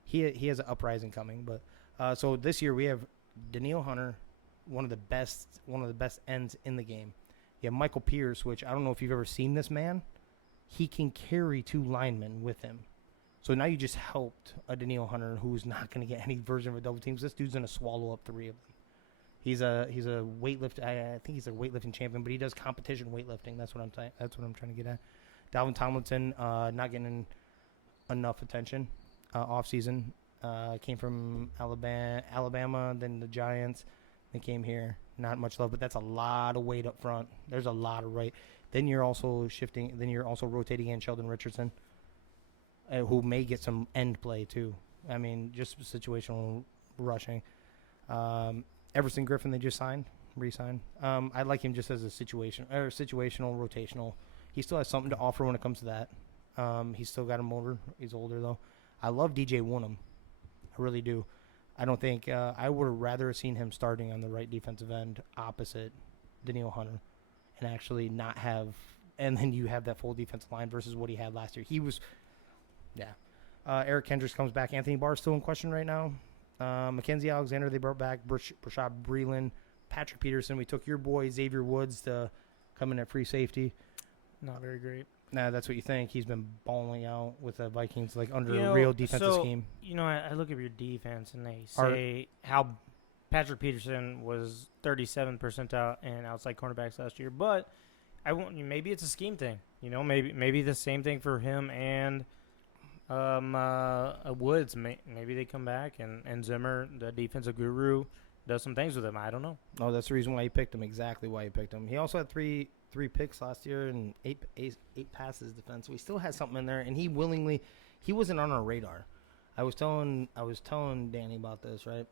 he has an uprising coming. But so this year we have Danielle Hunter, one of the best ends in the game. You have Michael Pierce, which I don't know if you've ever seen this man. He can carry 2 linemen with him. So now you just helped a Danielle Hunter who's not going to get any version of a double team. This dude's going to swallow up 3 of them. He's a weightlifter. I think he's a weightlifting champion, but he does competition weightlifting. That's what I'm trying to get at. Dalvin Tomlinson not getting enough attention off season. Came from Alabama, then the Giants. They came here. Not much love, but that's a lot of weight up front. There's a lot of right. Then you're also shifting. Then you're also rotating in Sheldon Richardson, who may get some end play too. I mean, just situational rushing. Everson Griffin they just re-signed. I like him just as a situational, rotational. He still has something to offer when it comes to that. He's still got a motor. He's older though. I love DJ Woodham. I really do. I don't think I would have rather seen him starting on the right defensive end opposite Danielle Hunter, and actually not have, and then you have that full defensive line versus what he had last year. He was, yeah. Eric Kendricks comes back. Anthony Barr still in question right now. Mackenzie Alexander they brought back. Brashad Breeland, Patrick Peterson. We took your boy Xavier Woods to come in at free safety. Not very great. Nah, that's what you think. He's been balling out with the Vikings, like under a real defensive scheme. You know, I look at your defense and they say how Patrick Peterson was 37th percentile in outside cornerbacks last year, but maybe it's a scheme thing. You know, maybe the same thing for him and Woods. Maybe they come back and Zimmer, the defensive guru, does some things with him. I don't know. Oh, that's the reason why he picked him. Exactly why he picked him. He also had three picks last year and eight passes defense. So he still had something in there, and he wasn't on our radar. I was telling Danny about this, right?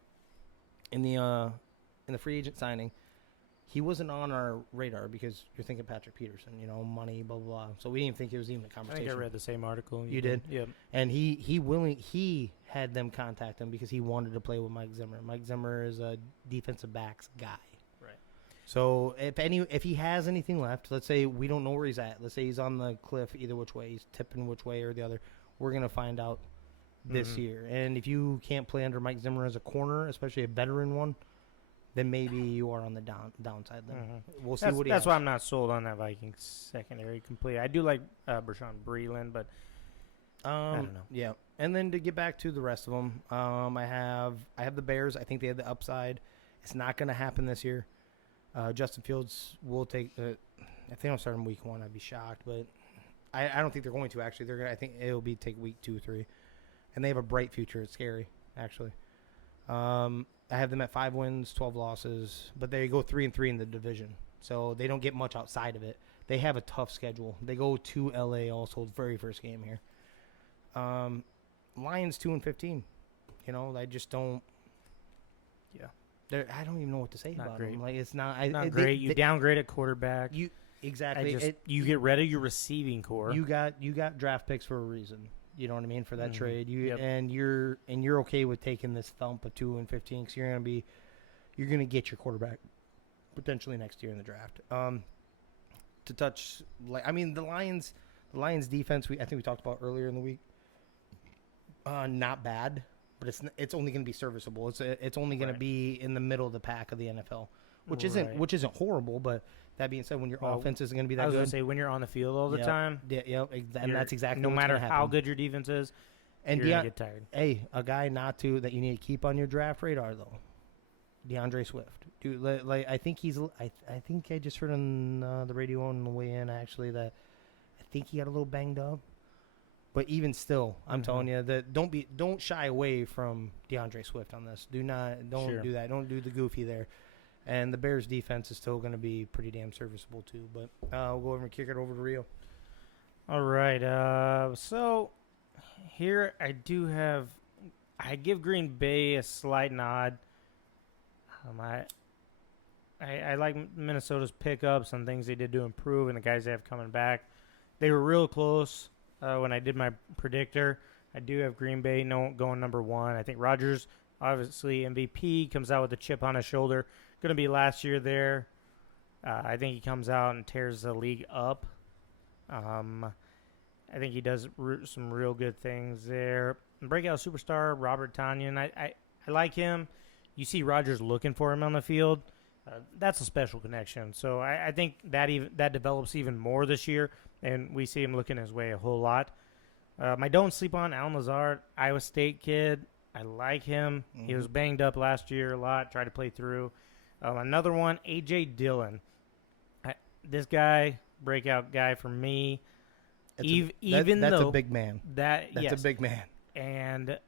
In the free agent signing, he wasn't on our radar because you're thinking Patrick Peterson, you know, money, blah blah blah. So we didn't think it was even a conversation. I think I read the same article. You did? Yep. And he had them contact him because he wanted to play with Mike Zimmer. Mike Zimmer is a defensive backs guy. So if he has anything left, let's say we don't know where he's at. Let's say he's on the cliff either which way, he's tipping which way or the other. We're going to find out this year. And if you can't play under Mike Zimmer as a corner, especially a veteran one, then maybe you are on the downside then. We'll see what he has. That's why I'm not sold on that Vikings secondary completely. I do like Brashad Breeland, but I don't know. Yeah. And then to get back to the rest of them, I have the Bears. I think they have the upside. It's not going to happen this year. Justin Fields will take. I think I'll start in week 1. I'd be shocked, but I don't think they're going to actually. I think it'll be take week 2, 3, and they have a bright future. It's scary, actually. I have them at 5 wins, 12 losses, but they go 3-3 in the division, so they don't get much outside of it. They have a tough schedule. They go to LA also, the very first game here. Lions 2-15. You know, I just don't. Yeah. I don't even know what to say about them. Like it's not great. You downgrade at quarterback. Exactly. You get rid of your receiving core. You got draft picks for a reason. You know what I mean, for that trade. And you're okay with taking this thump of 2-15 because you're gonna get your quarterback potentially next year in the draft. To touch, the Lions defense. I think we talked about earlier in the week. Not bad, but it's only going to be serviceable. It's only going to be in the middle of the pack of the NFL, which isn't horrible. But that being said, when your offense isn't going to be that good, I was going to say when you're on the field all the time, and that's exactly no what's matter gonna how happen. good your defense is, And you're going to get tired. Hey, a guy that you need to keep on your draft radar though, Deandre Swift. Dude, I think I think I just heard on the radio on the way in actually that I think he got a little banged up. But even still, I'm telling you that don't shy away from DeAndre Swift on this. Don't do that. Don't do the goofy there. And the Bears defense is still going to be pretty damn serviceable too. But we'll go over and kick it over to Rio. All right. So here I give Green Bay a slight nod. I like Minnesota's pickups and things they did to improve and the guys they have coming back. They were real close. When I did my predictor, I do have Green Bay going number 1. I think Rodgers, obviously MVP, comes out with a chip on his shoulder. Going to be last year there. I think he comes out and tears the league up. I think he does some real good things there. Breakout superstar, Robert Tonyan. I like him. You see Rodgers looking for him on the field. That's a special connection. So I think that develops even more this year. And we see him looking his way a whole lot. My don't sleep on Allen Lazard, Iowa State kid. I like him. Mm-hmm. He was banged up last year a lot. Tried to play through. Another one, A.J. Dillon. This guy, breakout guy for me. That's a big man. That's a big man. And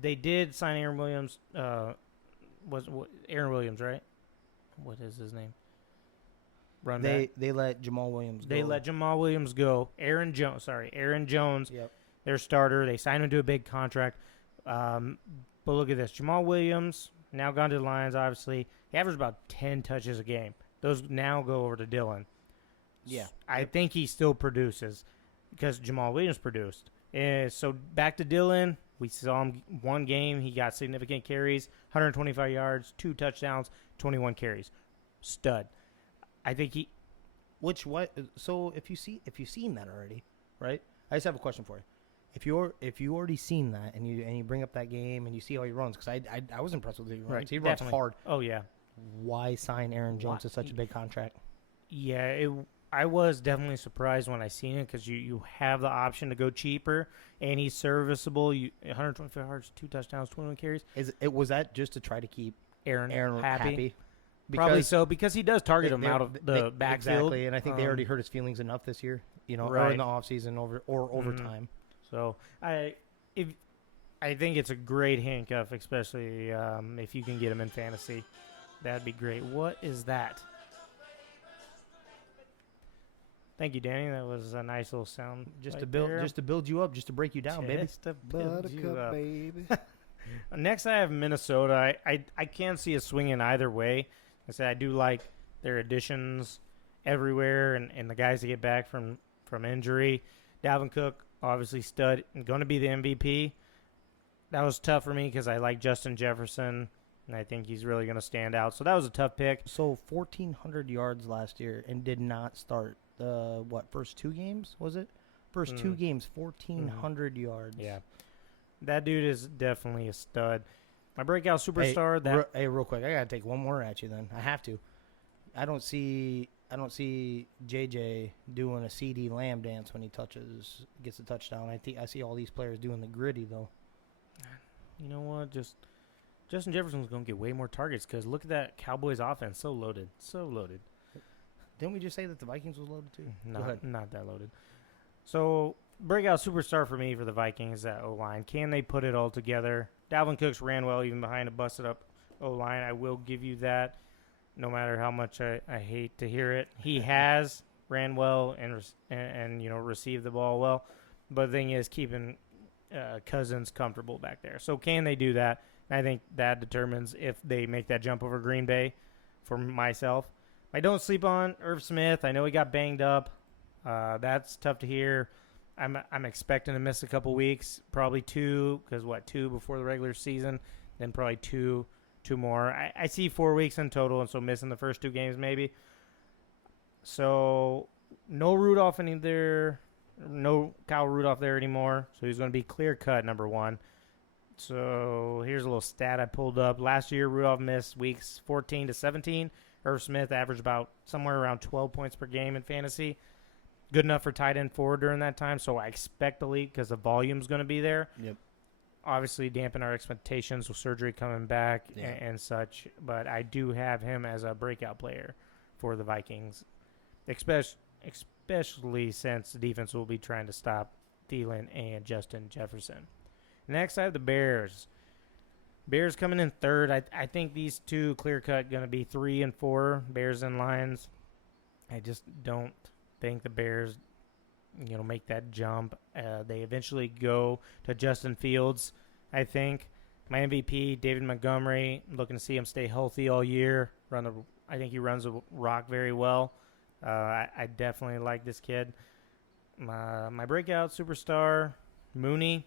they did sign Aaron Williams. Aaron Williams, right? What is his name? They let Jamal Williams go. Aaron Jones, yep. Their starter. They signed him to a big contract. But look at this. Jamal Williams, now gone to the Lions, obviously. He averaged about 10 touches a game. Those now go over to Dillon. Yeah. I think he still produces because Jamal Williams produced. So back to Dillon. We saw him one game. He got significant carries, 125 yards, 2 touchdowns, 21 carries. Stud. I think he. So if you've seen that already, right? I just have a question for you. If you already seen that and you bring up that game and you see how he runs, because I was impressed with the runs. Right, he runs hard. Oh yeah. Why sign Aaron Jones to such a big contract? Yeah, I was definitely surprised when I seen it because you have the option to go cheaper and he's serviceable. 125 yards, 2 touchdowns, 21 carries. Was that just to try to keep Aaron happy? Probably so, because he does target him out of the backfield. Exactly, and I think they already hurt his feelings enough this year, or in the offseason or overtime. So I think it's a great handcuff, especially if you can get him in fantasy. That'd be great. What is that? Thank you, Danny. That was a nice little sound. Just to build you up, just to break you down, baby. Just to build you up. Baby. Next, I have Minnesota. I can't see it swinging either way. I said I do like their additions everywhere and the guys that get back from injury. Dalvin Cook, obviously stud, and going to be the MVP. That was tough for me because I like Justin Jefferson, and I think he's really going to stand out. So that was a tough pick. So 1,400 yards last year and did not start the, first 2 games, was it? First 2 games, 1,400 yards. Yeah. That dude is definitely a stud. My breakout superstar. Hey, real quick, I gotta take one more at you. Then I have to. I don't see JJ doing a CD Lamb dance when he gets a touchdown. I see all these players doing the gritty though. You know what? Just Justin Jefferson's gonna get way more targets because look at that Cowboys offense, so loaded. Didn't we just say that the Vikings was loaded too? Not that loaded. So breakout superstar for me for the Vikings is that O-line. Can they put it all together? Dalvin Cooks ran well even behind a busted-up O-line. I will give you that, no matter how much I hate to hear it. He has ran well and received the ball well. But the thing is keeping Cousins comfortable back there. So can they do that? And I think that determines if they make that jump over Green Bay for myself. I don't sleep on Irv Smith. I know he got banged up. That's tough to hear. I'm expecting to miss a couple weeks, probably 2, because 2 before the regular season, then probably two more. I see 4 weeks in total, and so missing the first 2 games maybe. So no Rudolph in either no Kyle Rudolph there anymore, so he's going to be clear-cut number 1. So here's a little stat I pulled up. Last year, Rudolph missed weeks 14 to 17. Irv Smith averaged about somewhere around 12 points per game in fantasy. Good enough for tight end 4 during that time, so I expect the lead because the volume's going to be there. Yep. Obviously, dampen our expectations with surgery coming back and such, but I do have him as a breakout player for the Vikings, especially since the defense will be trying to stop Thielen and Justin Jefferson. Next, I have the Bears. Bears coming in third. I think these two clear-cut going to be 3 and 4, Bears and Lions. I just don't think the Bears, make that jump. They eventually go to Justin Fields, I think. My MVP, David Montgomery, looking to see him stay healthy all year. I think he runs the rock very well. I definitely like this kid. My breakout superstar, Mooney.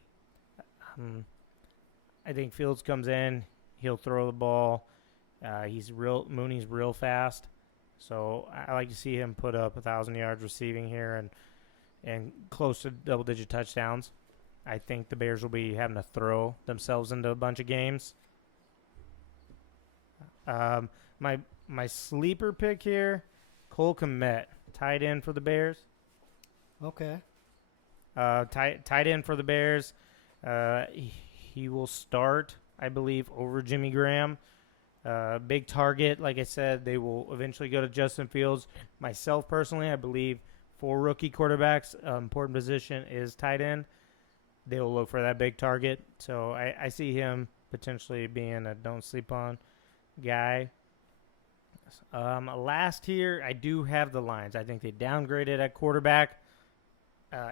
I think Fields comes in, he'll throw the ball. Mooney's real fast, so I like to see him put up 1,000 yards receiving here and close to double-digit touchdowns. I think the Bears will be having to throw themselves into a bunch of games. My sleeper pick here, Cole Kmet, tight end for the Bears. Okay. Tight end for the Bears. He will start, I believe, over Jimmy Graham. Big target. Like I said, they will eventually go to Justin Fields. Myself, personally, I believe for rookie quarterbacks, important position is tight end. They will look for that big target. So I see him potentially being a don't sleep on guy. Last year, I do have the Lions. I think they downgraded at quarterback.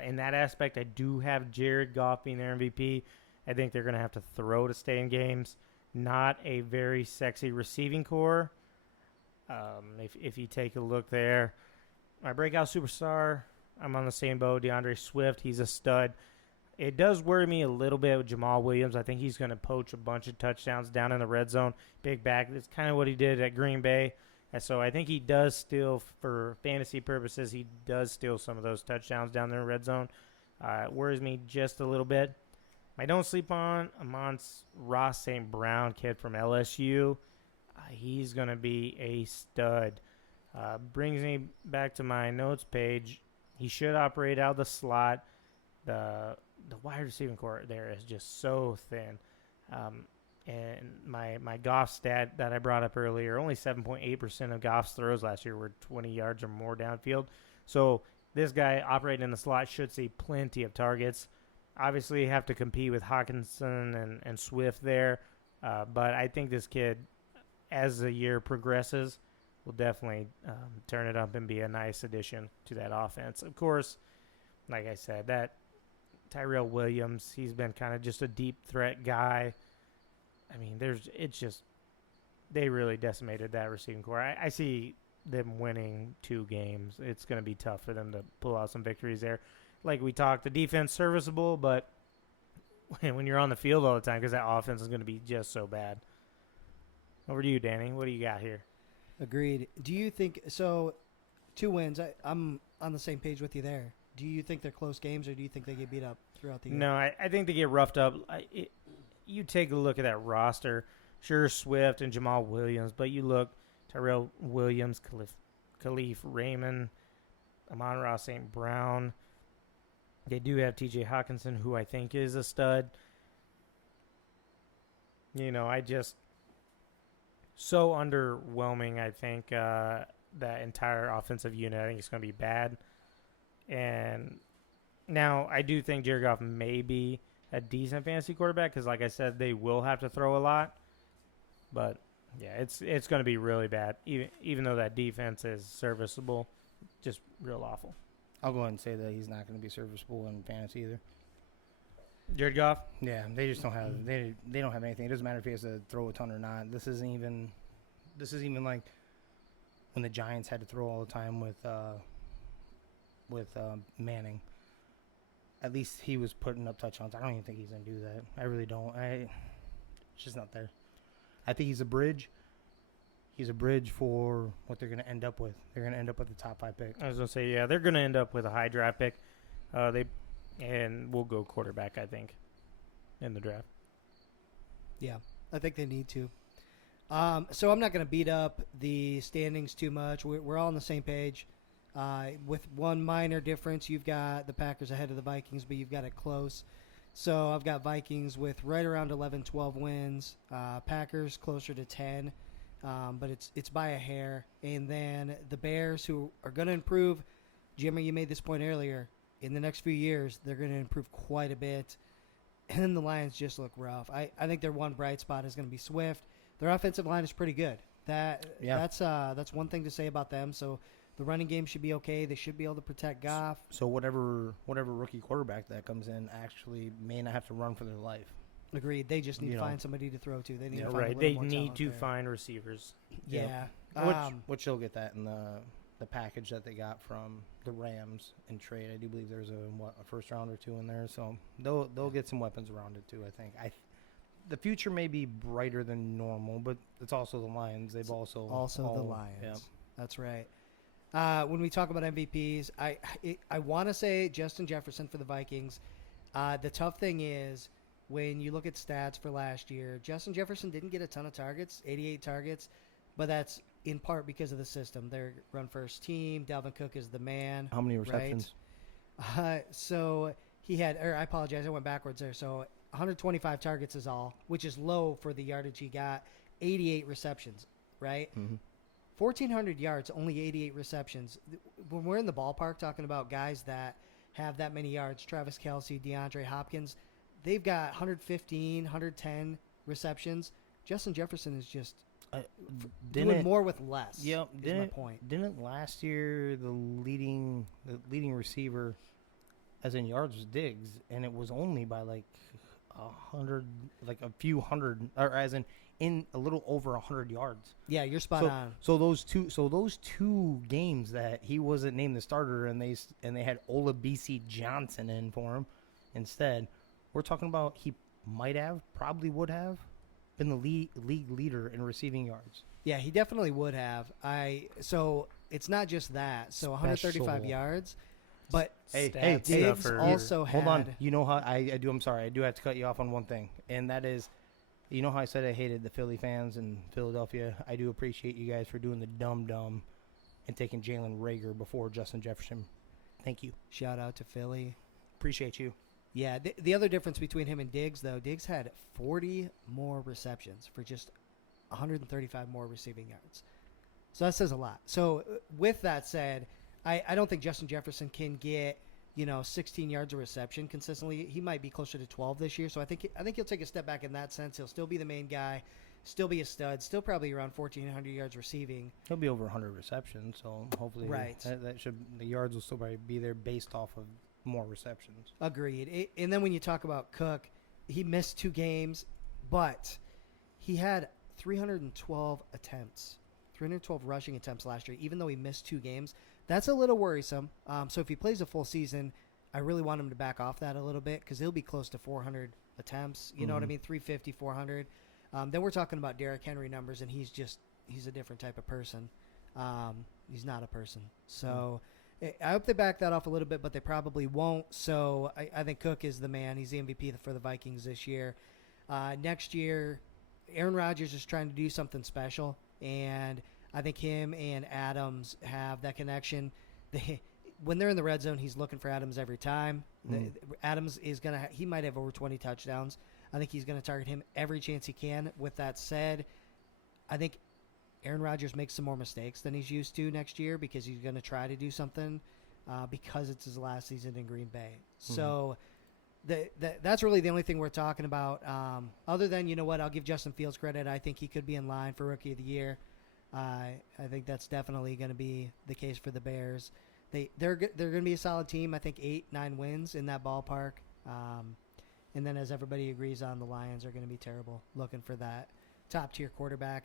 In that aspect, I do have Jared Goff being their MVP. I think they're going to have to throw to stay in games. Not a very sexy receiving core. If you take a look there. My breakout superstar, I'm on the same boat. Deandre Swift, he's a stud. It does worry me a little bit with Jamal Williams. I think he's going to poach a bunch of touchdowns down in the red zone. Big back. That's kind of what he did at Green Bay. And so I think he does steal, for fantasy purposes, he does steal some of those touchdowns down there in the red zone. It worries me just a little bit. I don't sleep on Ross St. Brown, kid from LSU. He's going to be a stud. Brings me back to my notes page. He should operate out of the slot. The wide receiving core there is just so thin. And my Goff stat that I brought up earlier, only 7.8% of Goff's throws last year were 20 yards or more downfield. So this guy operating in the slot should see plenty of targets. Obviously, you have to compete with Hawkinson and Swift there. But I think this kid, as the year progresses, will definitely turn it up and be a nice addition to that offense. Of course, like I said, that Tyrell Williams, he's been kind of just a deep threat guy. I mean, they really decimated that receiving core. I see them winning 2 games. It's going to be tough for them to pull out some victories there. Like we talked, the defense serviceable, but when you're on the field all the time, because that offense is going to be just so bad. Over to you, Danny. What do you got here? Agreed. Do you think so? 2 wins. I'm on the same page with you there. Do you think they're close games, or do you think they get beat up throughout the year? No, I think they get roughed up. You take a look at that roster. Sure, Swift and Jamal Williams, but you look Tyrell Williams, Khalif Raymond, Amon-Ra St. Brown. They do have T.J. Hawkinson, who I think is a stud. So underwhelming, I think, that entire offensive unit. I think it's going to be bad. And now I do think Jared Goff may be a decent fantasy quarterback because, like I said, they will have to throw a lot. But, yeah, it's going to be really bad, even though that defense is serviceable. Just real awful. I'll go ahead and say that he's not going to be serviceable in fantasy either. Jared Goff? Yeah, they just don't have they don't have anything. It doesn't matter if he has to throw a ton or not. This isn't even like when the Giants had to throw all the time with Manning. At least he was putting up touchdowns. I don't even think he's going to do that. I really don't. It's just not there. I think he's a bridge. He's a bridge for what they're going to end up with. They're going to end up with the top 5 pick. I was going to say, yeah, they're going to end up with a high draft pick. We'll go quarterback, I think, in the draft. Yeah, I think they need to. So I'm not going to beat up the standings too much. We're all on the same page. With one minor difference, you've got the Packers ahead of the Vikings, but you've got it close. So I've got Vikings with right around 11, 12 wins. Packers closer to 10, but it's by a hair. And then the Bears, who are going to improve. Jimmy, you made this point earlier. In the next few years, they're going to improve quite a bit. And then the Lions just look rough. I think their one bright spot is going to be Swift. Their offensive line is pretty good. That's one thing to say about them. So the running game should be okay. They should be able to protect Goff. So whatever rookie quarterback that comes in actually may not have to run for their life. Agreed. They just need to find somebody to throw to. They need to find a little They more need talent to there. find receivers. Yeah. Which they'll get that in the package that they got from the Rams in trade. I do believe there's a first round or two in there, so they'll get some weapons around it too. I think the future may be brighter than normal, but it's also the Lions. They've also the Lions. Yeah. That's right. When we talk about MVPs, I want to say Justin Jefferson for the Vikings. The tough thing is when you look at stats for last year, Justin Jefferson didn't get a ton of targets, 88 targets, but that's in part because of the system. They're run-first team. Dalvin Cook is the man. How many receptions? Right? So he had – or I apologize. I went backwards there. So 125 targets is all, which is low for the yardage he got. 88 receptions, right? Mm-hmm. 1,400 yards, only 88 receptions. When we're in the ballpark talking about guys that have that many yards, Travis Kelce, DeAndre Hopkins, they've got 115, 110 receptions. Justin Jefferson is just doing more with less. Yep. Is my point. Didn't last year the leading receiver, as in yards, was Diggs, and it was only by like a few hundred, or as in a little over 100 yards. Yeah, you're spot on. So those two games that he wasn't named the starter, and they had Olabisi Johnson in for him instead. We're talking about he probably would have been the league leader in receiving yards. Yeah, he definitely would have. So it's not just that. So 135 yards, but Diggs also had. Hold on. You know how I do. I'm sorry. I do have to cut you off on one thing, and that is, you know how I said I hated the Philly fans in Philadelphia. I do appreciate you guys for doing the dumb and taking Jalen Reagor before Justin Jefferson. Thank you. Shout out to Philly. Appreciate you. Yeah, the other difference between him and Diggs, though, Diggs had 40 more receptions for just 135 more receiving yards. So that says a lot. So with that said, I don't think Justin Jefferson can get 16 yards of reception consistently. He might be closer to 12 this year. So I think he'll take a step back in that sense. He'll still be the main guy, still be a stud, still probably around 1,400 yards receiving. He'll be over 100 receptions, so hopefully the yards will still probably be there based off of more receptions. Agreed. And then when you talk about Cook, he missed 2 games, but he had 312 attempts, 312 rushing attempts last year, even though he missed 2 games. That's a little worrisome. So if he plays a full season, I really want him to back off that a little bit because he'll be close to 400 attempts. You know what I mean? 350, 400. Then we're talking about Derrick Henry numbers, and he's a different type of person. He's not a person. So I hope they back that off a little bit, but they probably won't. So I think Cook is the man. He's the MVP for the Vikings this year. Next year, Aaron Rodgers is trying to do something special, and I think him and Adams have that connection. When they're in the red zone, he's looking for Adams every time. Adams is he might have over 20 touchdowns. I think he's going to target him every chance he can. With that said, I think Aaron Rodgers makes some more mistakes than he's used to next year because he's going to try to do something because it's his last season in Green Bay. So that's really the only thing we're talking about. Other than, you know what, I'll give Justin Fields credit. I think he could be in line for Rookie of the Year. I think that's definitely going to be the case for the Bears. They're going to be a solid team. I think 8-9 wins in that ballpark. And then as everybody agrees on, the Lions are going to be terrible, looking for that top-tier quarterback.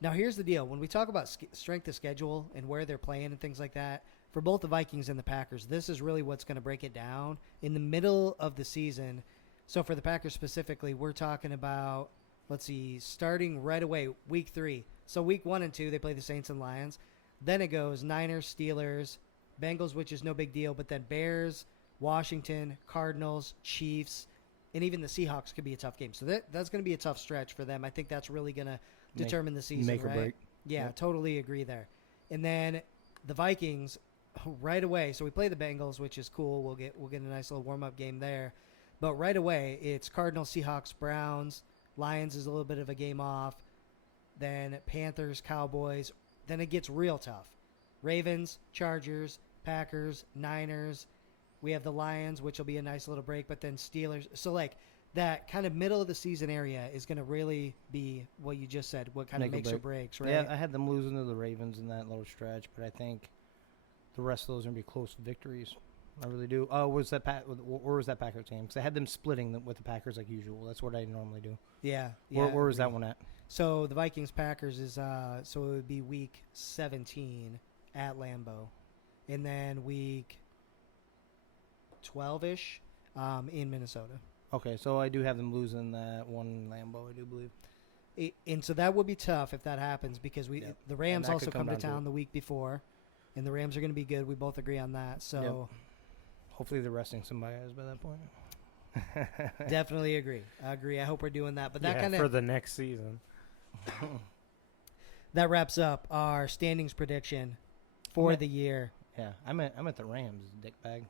Now, here's the deal. When we talk about strength of schedule and where they're playing and things like that, for both the Vikings and the Packers, this is really what's going to break it down. In the middle of the season, so for the Packers specifically, we're talking about, let's see, starting right away, week 3. So week 1 and 2, they play the Saints and Lions. Then it goes Niners, Steelers, Bengals, which is no big deal, but then Bears, Washington, Cardinals, Chiefs, and even the Seahawks could be a tough game. So that's going to be a tough stretch for them. I think that's really going to determine the season, make or right? break. Yeah, Yep. totally agree there. And then the Vikings right away. So we play the Bengals, which is cool. We'll get a nice little warm-up game there. But right away, it's Cardinals, Seahawks, Browns. Lions is a little bit of a game off. Then Panthers, Cowboys. Then it gets real tough. Ravens, Chargers, Packers, Niners. We have the Lions, which will be a nice little break, but then Steelers. So, like, that kind of middle of the season area is going to really be what you just said, what kind of makes or breaks, right? Yeah, I had them losing to the Ravens in that little stretch, but I think the rest of those are going to be close victories. I really do. Where was that Packers game? Because I had them splitting with the Packers like usual. That's what I normally do. Yeah. Where was that one at? So the Vikings-Packers is so it would be week 17 at Lambeau. And then week 12-ish in Minnesota. Okay, so I do have them losing that one in Lambeau, I do believe. And so that would be tough if that happens because the Rams that also could come to come down to town the week before, and the Rams are going to be good. We both agree on that. So hopefully they're resting some guys by that point. definitely agree. I agree. I hope we're doing that. But that kind for of the next season. that wraps up our standings prediction for the year. Yeah, I'm at the Rams, dickbag.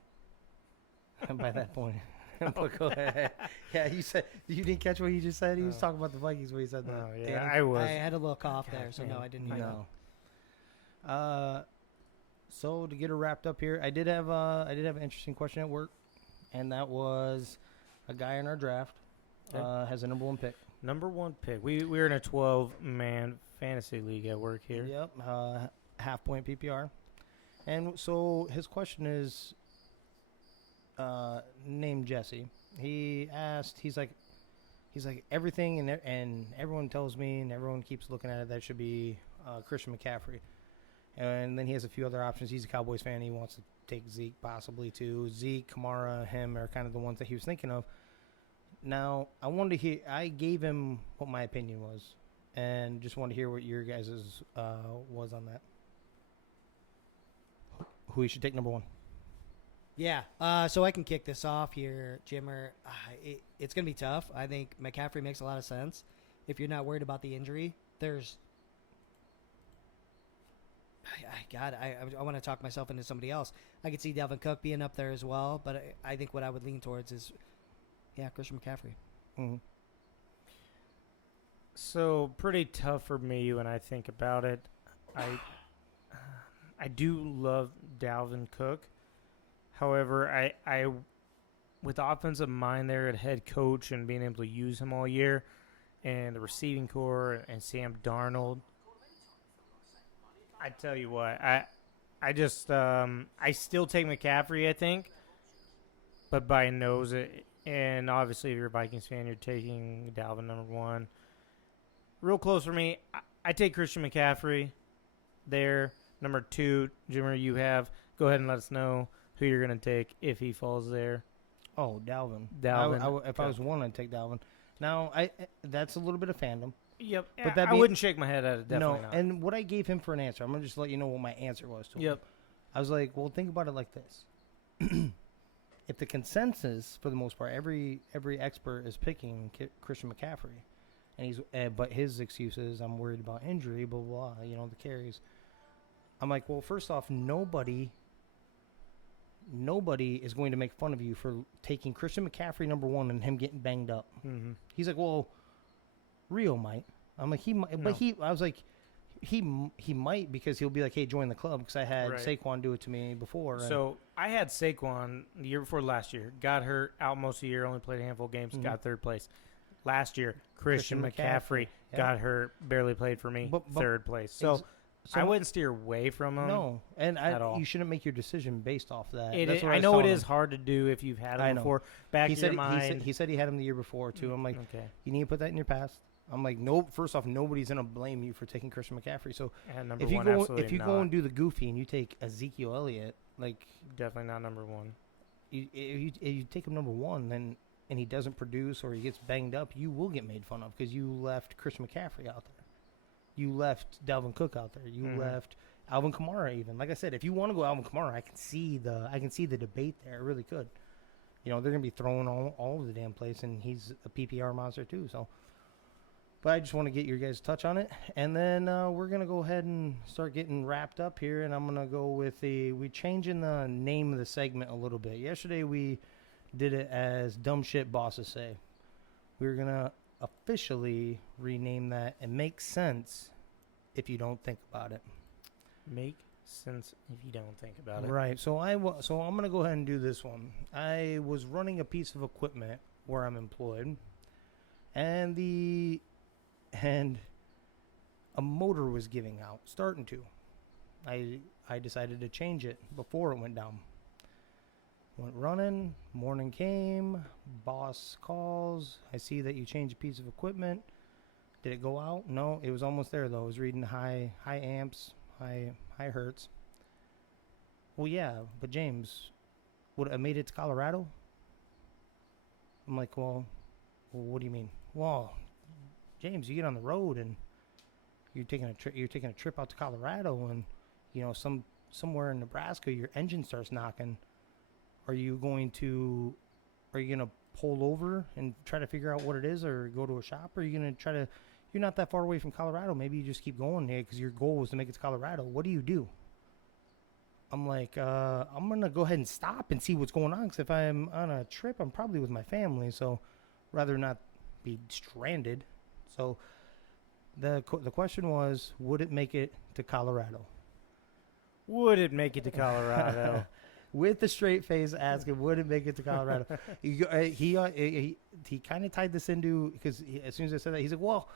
By that point. But go ahead. Yeah, you didn't catch what he just said? He was talking about the Vikings when he said that. Oh, yeah, Damn, I was. I had a little cough there, so no, I didn't hear No. So to get it wrapped up here, I did have an interesting question at work, and that was a guy in our draft has a number 1 pick. Number 1 pick. We're in a 12-man fantasy league at work here. Yep, half-point PPR. And so his question is, named Jesse. He asked, he's like everything, and everyone tells me, and everyone keeps looking at it, that should be Christian McCaffrey. And then he has a few other options. He's a Cowboys fan. He wants to take Zeke possibly too. Zeke, Kamara, him are kind of the ones that he was thinking of. Now, I gave him what my opinion was, and just wanted to hear what your guys' was on that. Who he should take number 1? Yeah, so I can kick this off here, Jimmer. It's going to be tough. I think McCaffrey makes a lot of sense. If you're not worried about the injury, I want to talk myself into somebody else. I could see Dalvin Cook being up there as well, but I think what I would lean towards is, Christian McCaffrey. Mm-hmm. So pretty tough for me when I think about it. I do love Dalvin Cook. However, I with the offensive mind there at head coach and being able to use him all year, and the receiving core and Sam Darnold, I tell you what, I just I still take McCaffrey, I think, but by a nose. And obviously, if you're a Vikings fan, you're taking Dalvin number 1. Real close for me. I take Christian McCaffrey there. Number 2, Jimmer, you have. Go ahead and let us know who you're going to take if he falls there. Oh, Dalvin. If I was 1, I'd take Dalvin. Now, that's a little bit of fandom. Yep. But I wouldn't shake my head at it, definitely not. And what I gave him for an answer, I'm going to just let you know what my answer was to him. Yep. I was like, well, think about it like this. If the consensus, for the most part, every expert is picking Christian McCaffrey, and but his excuse is, I'm worried about injury, blah, blah, blah, the carries. I'm like, well, first off, nobody is going to make fun of you for taking Christian McCaffrey number 1 and him getting banged up. Mm-hmm. He's like, well, Rio might. I'm like, he might, No. but I was like, he might, because he'll be like, hey, join the club, because I had Saquon do it to me before. So I had Saquon the year before last year. Got hurt out most of the year, only played a handful of games, got 3rd place. Last year, Christian McCaffrey got hurt, barely played for me, but 3rd place. So I wouldn't steer away from him. No, and at all. You shouldn't make your decision based off that. I know it is hard to do if you've had him before. Back in your mind. He said he had him the year before, too. I'm like, okay. You need to put that in your past. I'm like, nope. First off, nobody's gonna blame you for taking Christian McCaffrey. So if you go and do the goofy and you take Ezekiel Elliott, like, definitely not number 1. If you take him number 1, and he doesn't produce or he gets banged up, you will get made fun of because you left Christian McCaffrey out there. You left Dalvin Cook out there. You left Alvin Kamara even. Like I said, if you want to go Alvin Kamara, I can see the debate there. I really could. You know, they're going to be throwing all over the damn place, and he's a PPR monster too. So, but I just want to get your guys' touch on it. And then we're going to go ahead and start getting wrapped up here, and I'm going to go with we changing the name of the segment a little bit. Yesterday we did it as Dumb Shit Bosses Say. We're going to officially rename that and make sense if you don't think about it. Make sense if you don't think about it. Right. So I'm going to go ahead and do this one. I was running a piece of equipment where I'm employed, and a motor was giving out, starting to. I decided to change it before it went down. Went running, morning came, boss calls. I see that you changed a piece of equipment. Did it go out? No, it was almost there though. It was reading high amps, high hertz. Well, yeah, but James, would I made it to Colorado? I'm like, well, what do you mean? Well, James, you get on the road and you're taking a trip out to Colorado, and you know somewhere in Nebraska your engine starts knocking. Are you gonna pull over and try to figure out what it is, or go to a shop? Or are you gonna try to? You're not that far away from Colorado. Maybe you just keep going there because your goal was to make it to Colorado. What do? I'm like, I'm gonna go ahead and stop and see what's going on. Because if I'm on a trip, I'm probably with my family. So, rather not be stranded. So, the question was, would it make it to Colorado? Would it make it to Colorado? With the straight face asking, would it make it to Colorado? He kind of tied this into, because as soon as I said that, he's like, well,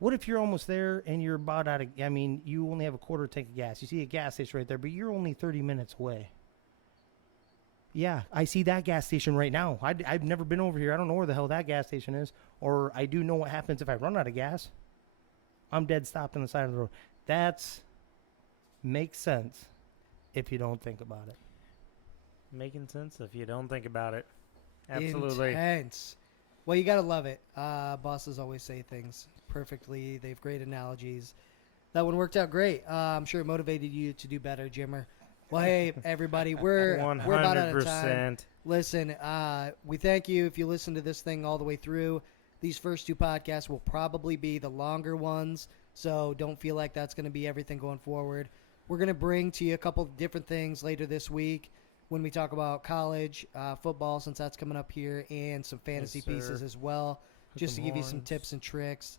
what if you're almost there and you're about out of, I mean, you only have a quarter tank of gas. You see a gas station right there, but you're only 30 minutes away. Yeah, I see that gas station right now. I've never been over here. I don't know where the hell that gas station is. Or I do know what happens if I run out of gas. I'm dead stopped on the side of the road. That's makes sense if you don't think about it. Making sense if you don't think about it. Absolutely. Intense. Well, you got to love it. Bosses always say things perfectly. They have great analogies. That one worked out great. I'm sure it motivated you to do better, Jimmer. Well, hey, everybody, we're about out of time. Listen, we thank you if you listen to this thing all the way through. These first two podcasts will probably be the longer ones, so don't feel like that's going to be everything going forward. We're going to bring to you a couple of different things later this week when we talk about college football, since that's coming up here, and some fantasy pieces as well, just to give you some tips and tricks.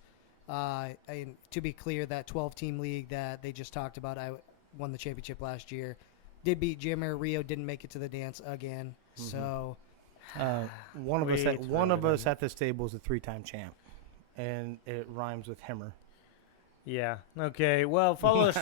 And to be clear, that 12-team league that they just talked about, I won the championship last year. Did beat Jimmer. Rio didn't make it to the dance again. Mm-hmm. So one of us at this table is a 3-time champ, and it rhymes with Hemmer. Yeah. Okay. Well, follow us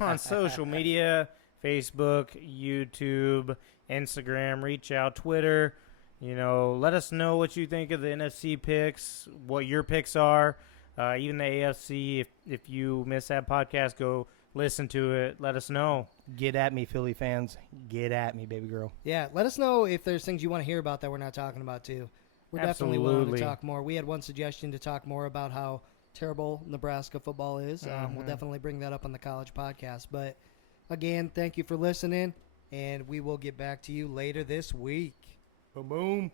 on social media: Facebook, YouTube, Instagram. Reach out, Twitter. You know, let us know what you think of the NFC picks, what your picks are. Even the AFC. If you miss that podcast, go listen to it. Let us know. Get at me, Philly fans. Get at me, baby girl. Yeah, let us know if there's things you want to hear about that we're not talking about, too. We're definitely willing to talk more. We had one suggestion to talk more about how terrible Nebraska football is. We'll definitely bring that up on the college podcast. But, again, thank you for listening, and we will get back to you later this week. Boom, boom.